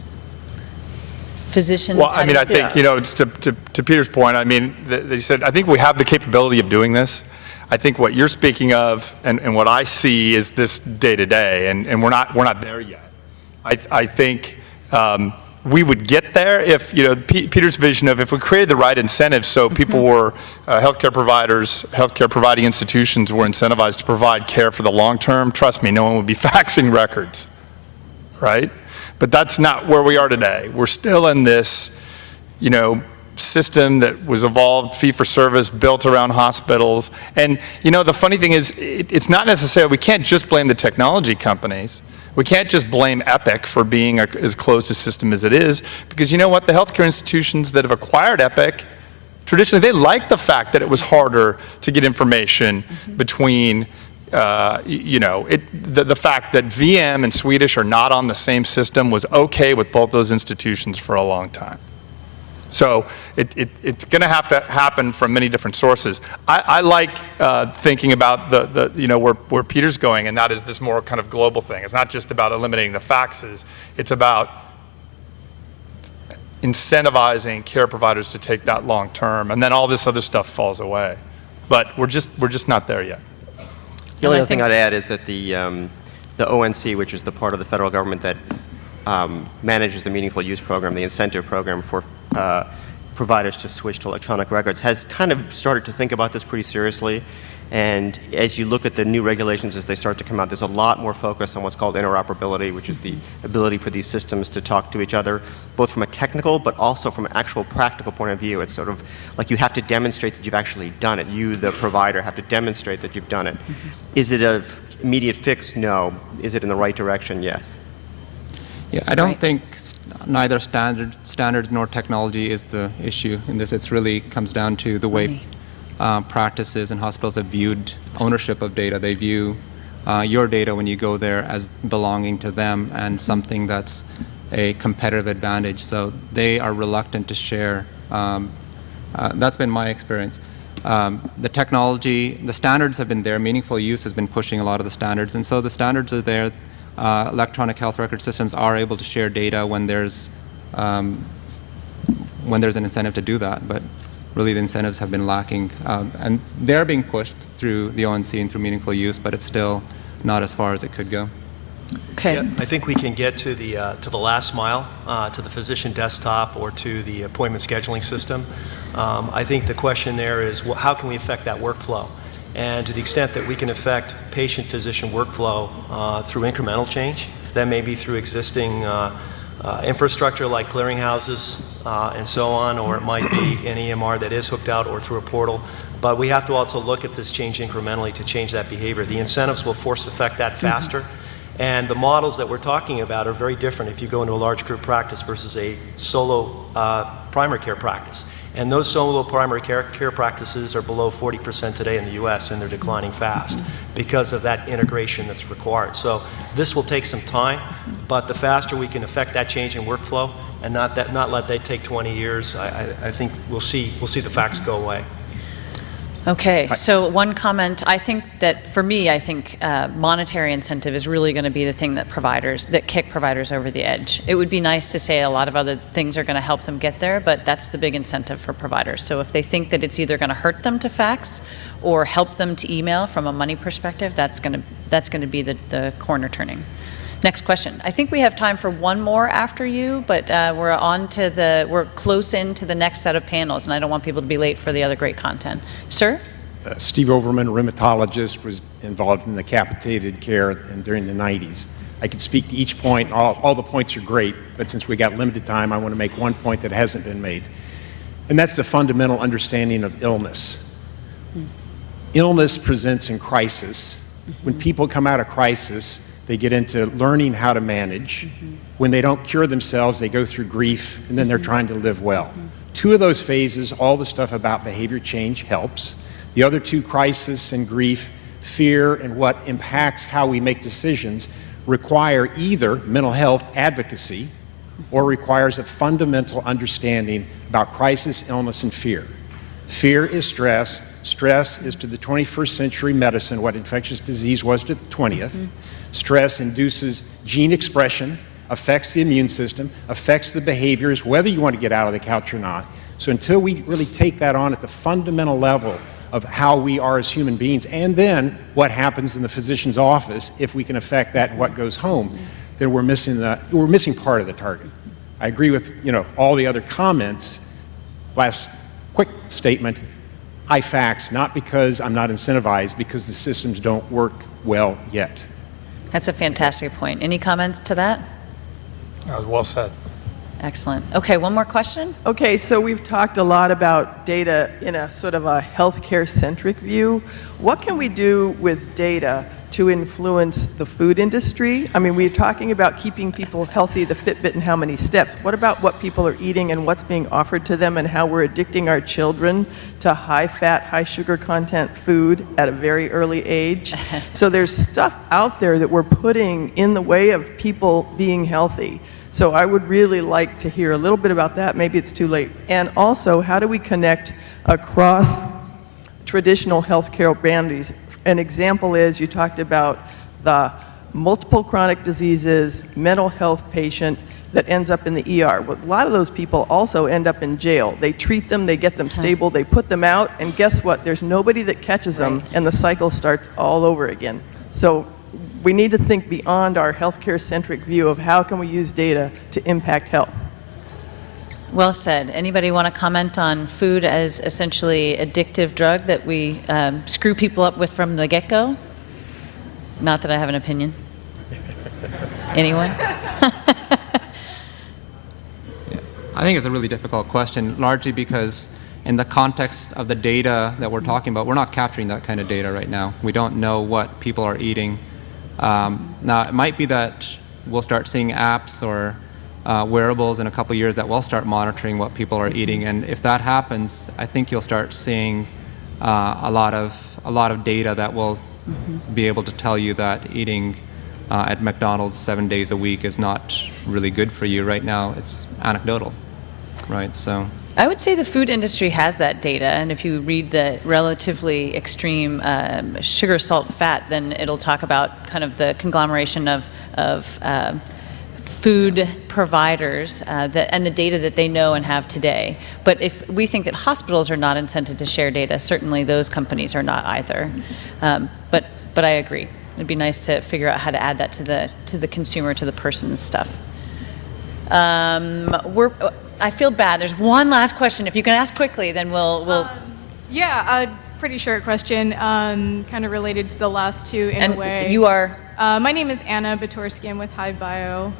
Physicians? Well, I mean, I think, just to Peter's point, I mean, they said, I think we have the capability of doing this. I think what you're speaking of and what I see is this day to day, and we're not there yet. I think we would get there if, Peter's vision of if we created the right incentives so people were, healthcare providers, healthcare providing institutions were incentivized to provide care for the long term, trust me, no one would be faxing records, right? But that's not where we are today. We're still in this, system that was evolved, fee-for-service, built around hospitals. And, the funny thing is, it's not necessarily, we can't just blame the technology companies. We can't just blame Epic for being as closed a system as it is, because you know what? The healthcare institutions that have acquired Epic, traditionally, they like the fact that it was harder to get information between, the fact that VM and Swedish are not on the same system was okay with both those institutions for a long time. So it's going to have to happen from many different sources. I like thinking about where Peter's going, and that is this more kind of global thing. It's not just about eliminating the faxes. It's about incentivizing care providers to take that long term, and then all this other stuff falls away. But we're just not there yet. The only other thing I'd add is that the ONC, which is the part of the federal government that manages the Meaningful Use Program, the incentive program for providers to switch to electronic records, has kind of started to think about this pretty seriously. And as you look at the new regulations as they start to come out, there's a lot more focus on what's called interoperability, which is the ability for these systems to talk to each other, both from a technical but also from an actual practical point of view. It's sort of like you have to demonstrate that you've actually done it. You, the provider, have to demonstrate that you've done it. Is it an immediate fix? No. Is it in the right direction? Yes. Yeah, I don't think neither standards nor technology is the issue in this. It really comes down to the way practices and hospitals have viewed ownership of data. They view your data when you go there as belonging to them and something that's a competitive advantage. So they are reluctant to share. That's been my experience. The technology, the standards have been there. Meaningful Use has been pushing a lot of the standards, and so the standards are there. Electronic health record systems are able to share data when there's an incentive to do that, but really the incentives have been lacking, and they're being pushed through the ONC and through Meaningful Use, but it's still not as far as it could go. Okay. Yeah, I think we can get to the last mile, to the physician desktop or to the appointment scheduling system. I think the question there is, well, how can we affect that workflow? And to the extent that we can affect patient-physician workflow through incremental change, that may be through existing infrastructure like clearinghouses and so on, or it might be an EMR that is hooked out or through a portal. But we have to also look at this change incrementally to change that behavior. The incentives will force affect that faster. And the models that we're talking about are very different if you go into a large group practice versus a solo primary care practice. And those solo primary care practices are below 40% today in the US, and they're declining fast because of that integration that's required. So this will take some time, but the faster we can affect that change in workflow and not let that take 20 years, I think we'll see the facts go away. Okay, so one comment, I think that for me, I think monetary incentive is really going to be the thing that kick providers over the edge. It would be nice to say a lot of other things are going to help them get there, but that's the big incentive for providers. So if they think that it's either going to hurt them to fax or help them to email from a money perspective, that's going to be the corner turning. Next question. I think we have time for one more after you, but we're close into the next set of panels, and I don't want people to be late for the other great content. Sir? Steve Overman, rheumatologist, was involved in the capitated care during the 90s. I could speak to each point. All the points are great, but since we got limited time, I want to make one point that hasn't been made, and that's the fundamental understanding of illness. Illness presents in crisis. When people come out of crisis, they get into learning how to manage. When they don't cure themselves, they go through grief, and then they're trying to live well. Two of those phases, all the stuff about behavior change helps. The other two, crisis and grief, fear and what impacts how we make decisions, require either mental health advocacy or requires a fundamental understanding about crisis, illness, and fear. Fear is stress. Stress is to the 21st century medicine what infectious disease was to the 20th. Stress induces gene expression, affects the immune system, affects the behaviors, whether you want to get out of the couch or not. So until we really take that on at the fundamental level of how we are as human beings, and then what happens in the physician's office, if we can affect that and what goes home, then we're missing part of the target. I agree with all the other comments. Last quick statement, I fax not because I'm not incentivized, because the systems don't work well yet. That's a fantastic point. Any comments to that? That was well said. Excellent. Okay, one more question. Okay, so we've talked a lot about data in a sort of a healthcare-centric view. What can we do with data to influence the food industry? I mean, we're talking about keeping people healthy, the Fitbit and how many steps. What about what people are eating and what's being offered to them and how we're addicting our children to high-fat, high-sugar content food at a very early age? So there's stuff out there that we're putting in the way of people being healthy. So I would really like to hear a little bit about that. Maybe it's too late. And also, how do we connect across traditional healthcare boundaries? An example is you talked about the multiple chronic diseases, mental health patient. that ends up in the ER. Well, a lot of those people also end up in jail. They treat them, they get them stable, they put them out, and guess what? There's nobody that catches them, and the cycle starts all over again. So we need to think beyond our healthcare-centric view of how can we use data to impact health. Well said. Anybody want to comment on food as essentially addictive drug that we screw people up with from the get-go? Not that I have an opinion. Anyone? I think it's a really difficult question, largely because in the context of the data that we're talking about, we're not capturing that kind of data right now. We don't know what people are eating. Now, it might be that we'll start seeing apps or wearables in a couple of years that will start monitoring what people are eating, and if that happens, I think you'll start seeing a lot of data that will be able to tell you that eating at McDonald's 7 days a week is not really good for you. Right now, it's anecdotal, right? So I would say the food industry has that data, and if you read the relatively extreme sugar, salt, fat, then it'll talk about kind of the conglomeration of food providers and the data that they know and have today. But if we think that hospitals are not incented to share data, certainly those companies are not either. But I agree. It'd be nice to figure out how to add that to the consumer, to the person's stuff. I feel bad. There's one last question. If you can ask quickly, then we'll. Yeah, a pretty short question, kind of related to the last two in a way. You are? My name is Anna Batorsky. I'm with Hive Bio.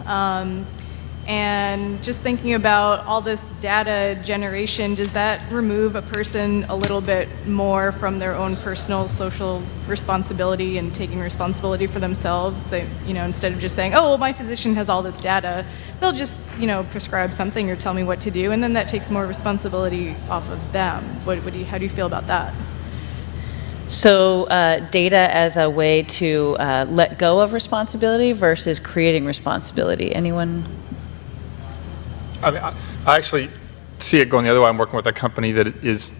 And just thinking about all this data generation, does that remove a person a little bit more from their own personal social responsibility and taking responsibility for themselves? They, instead of just saying, oh, well, my physician has all this data, they'll just, prescribe something or tell me what to do, and then that takes more responsibility off of them. How do you feel about that? So data as a way to let go of responsibility versus creating responsibility. Anyone? I mean, I actually see it going the other way. I'm working with a company that is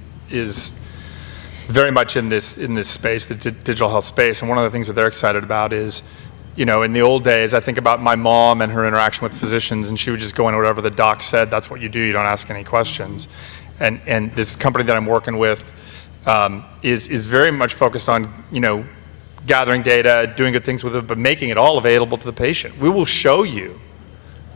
very much in this space, the digital health space. And one of the things that they're excited about is, in the old days, I think about my mom and her interaction with physicians, and she would just go in whatever the doc said. That's what you do. You don't ask any questions. And this company that I'm working with is very much focused on, gathering data, doing good things with it, but making it all available to the patient. We will show you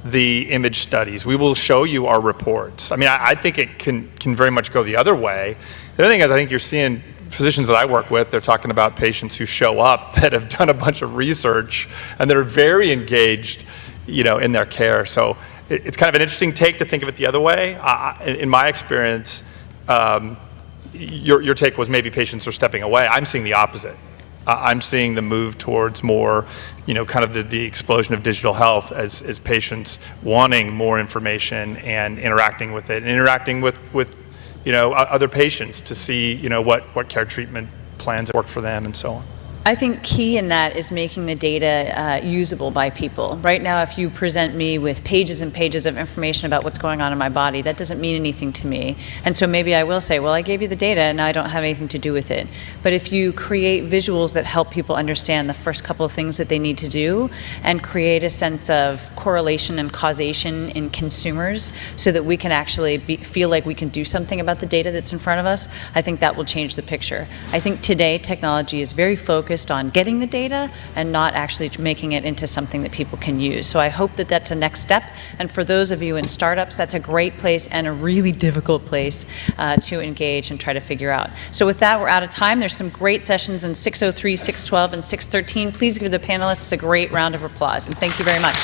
the image studies. We will show you our reports. I mean, I think it can very much go the other way. The other thing is I think you're seeing physicians that I work with, they're talking about patients who show up that have done a bunch of research and they're very engaged, in their care. So it's kind of an interesting take to think of it the other way. In my experience, your take was maybe patients are stepping away. I'm seeing the opposite. I'm seeing the move towards more, kind of the explosion of digital health as patients wanting more information and interacting with it, and interacting with other patients to see, what care treatment plans work for them and so on. I think key in that is making the data usable by people. Right now, if you present me with pages and pages of information about what's going on in my body, that doesn't mean anything to me. And so maybe I will say, well, I gave you the data and now I don't have anything to do with it. But if you create visuals that help people understand the first couple of things that they need to do and create a sense of correlation and causation in consumers so that we can actually feel like we can do something about the data that's in front of us, I think that will change the picture. I think today technology is very focused on getting the data and not actually making it into something that people can use. So I hope that that's a next step. And for those of you in startups, that's a great place and a really difficult place to engage and try to figure out. So with that, we're out of time. There's some great sessions in 603, 612, and 613. Please give the panelists a great round of applause. And thank you very much.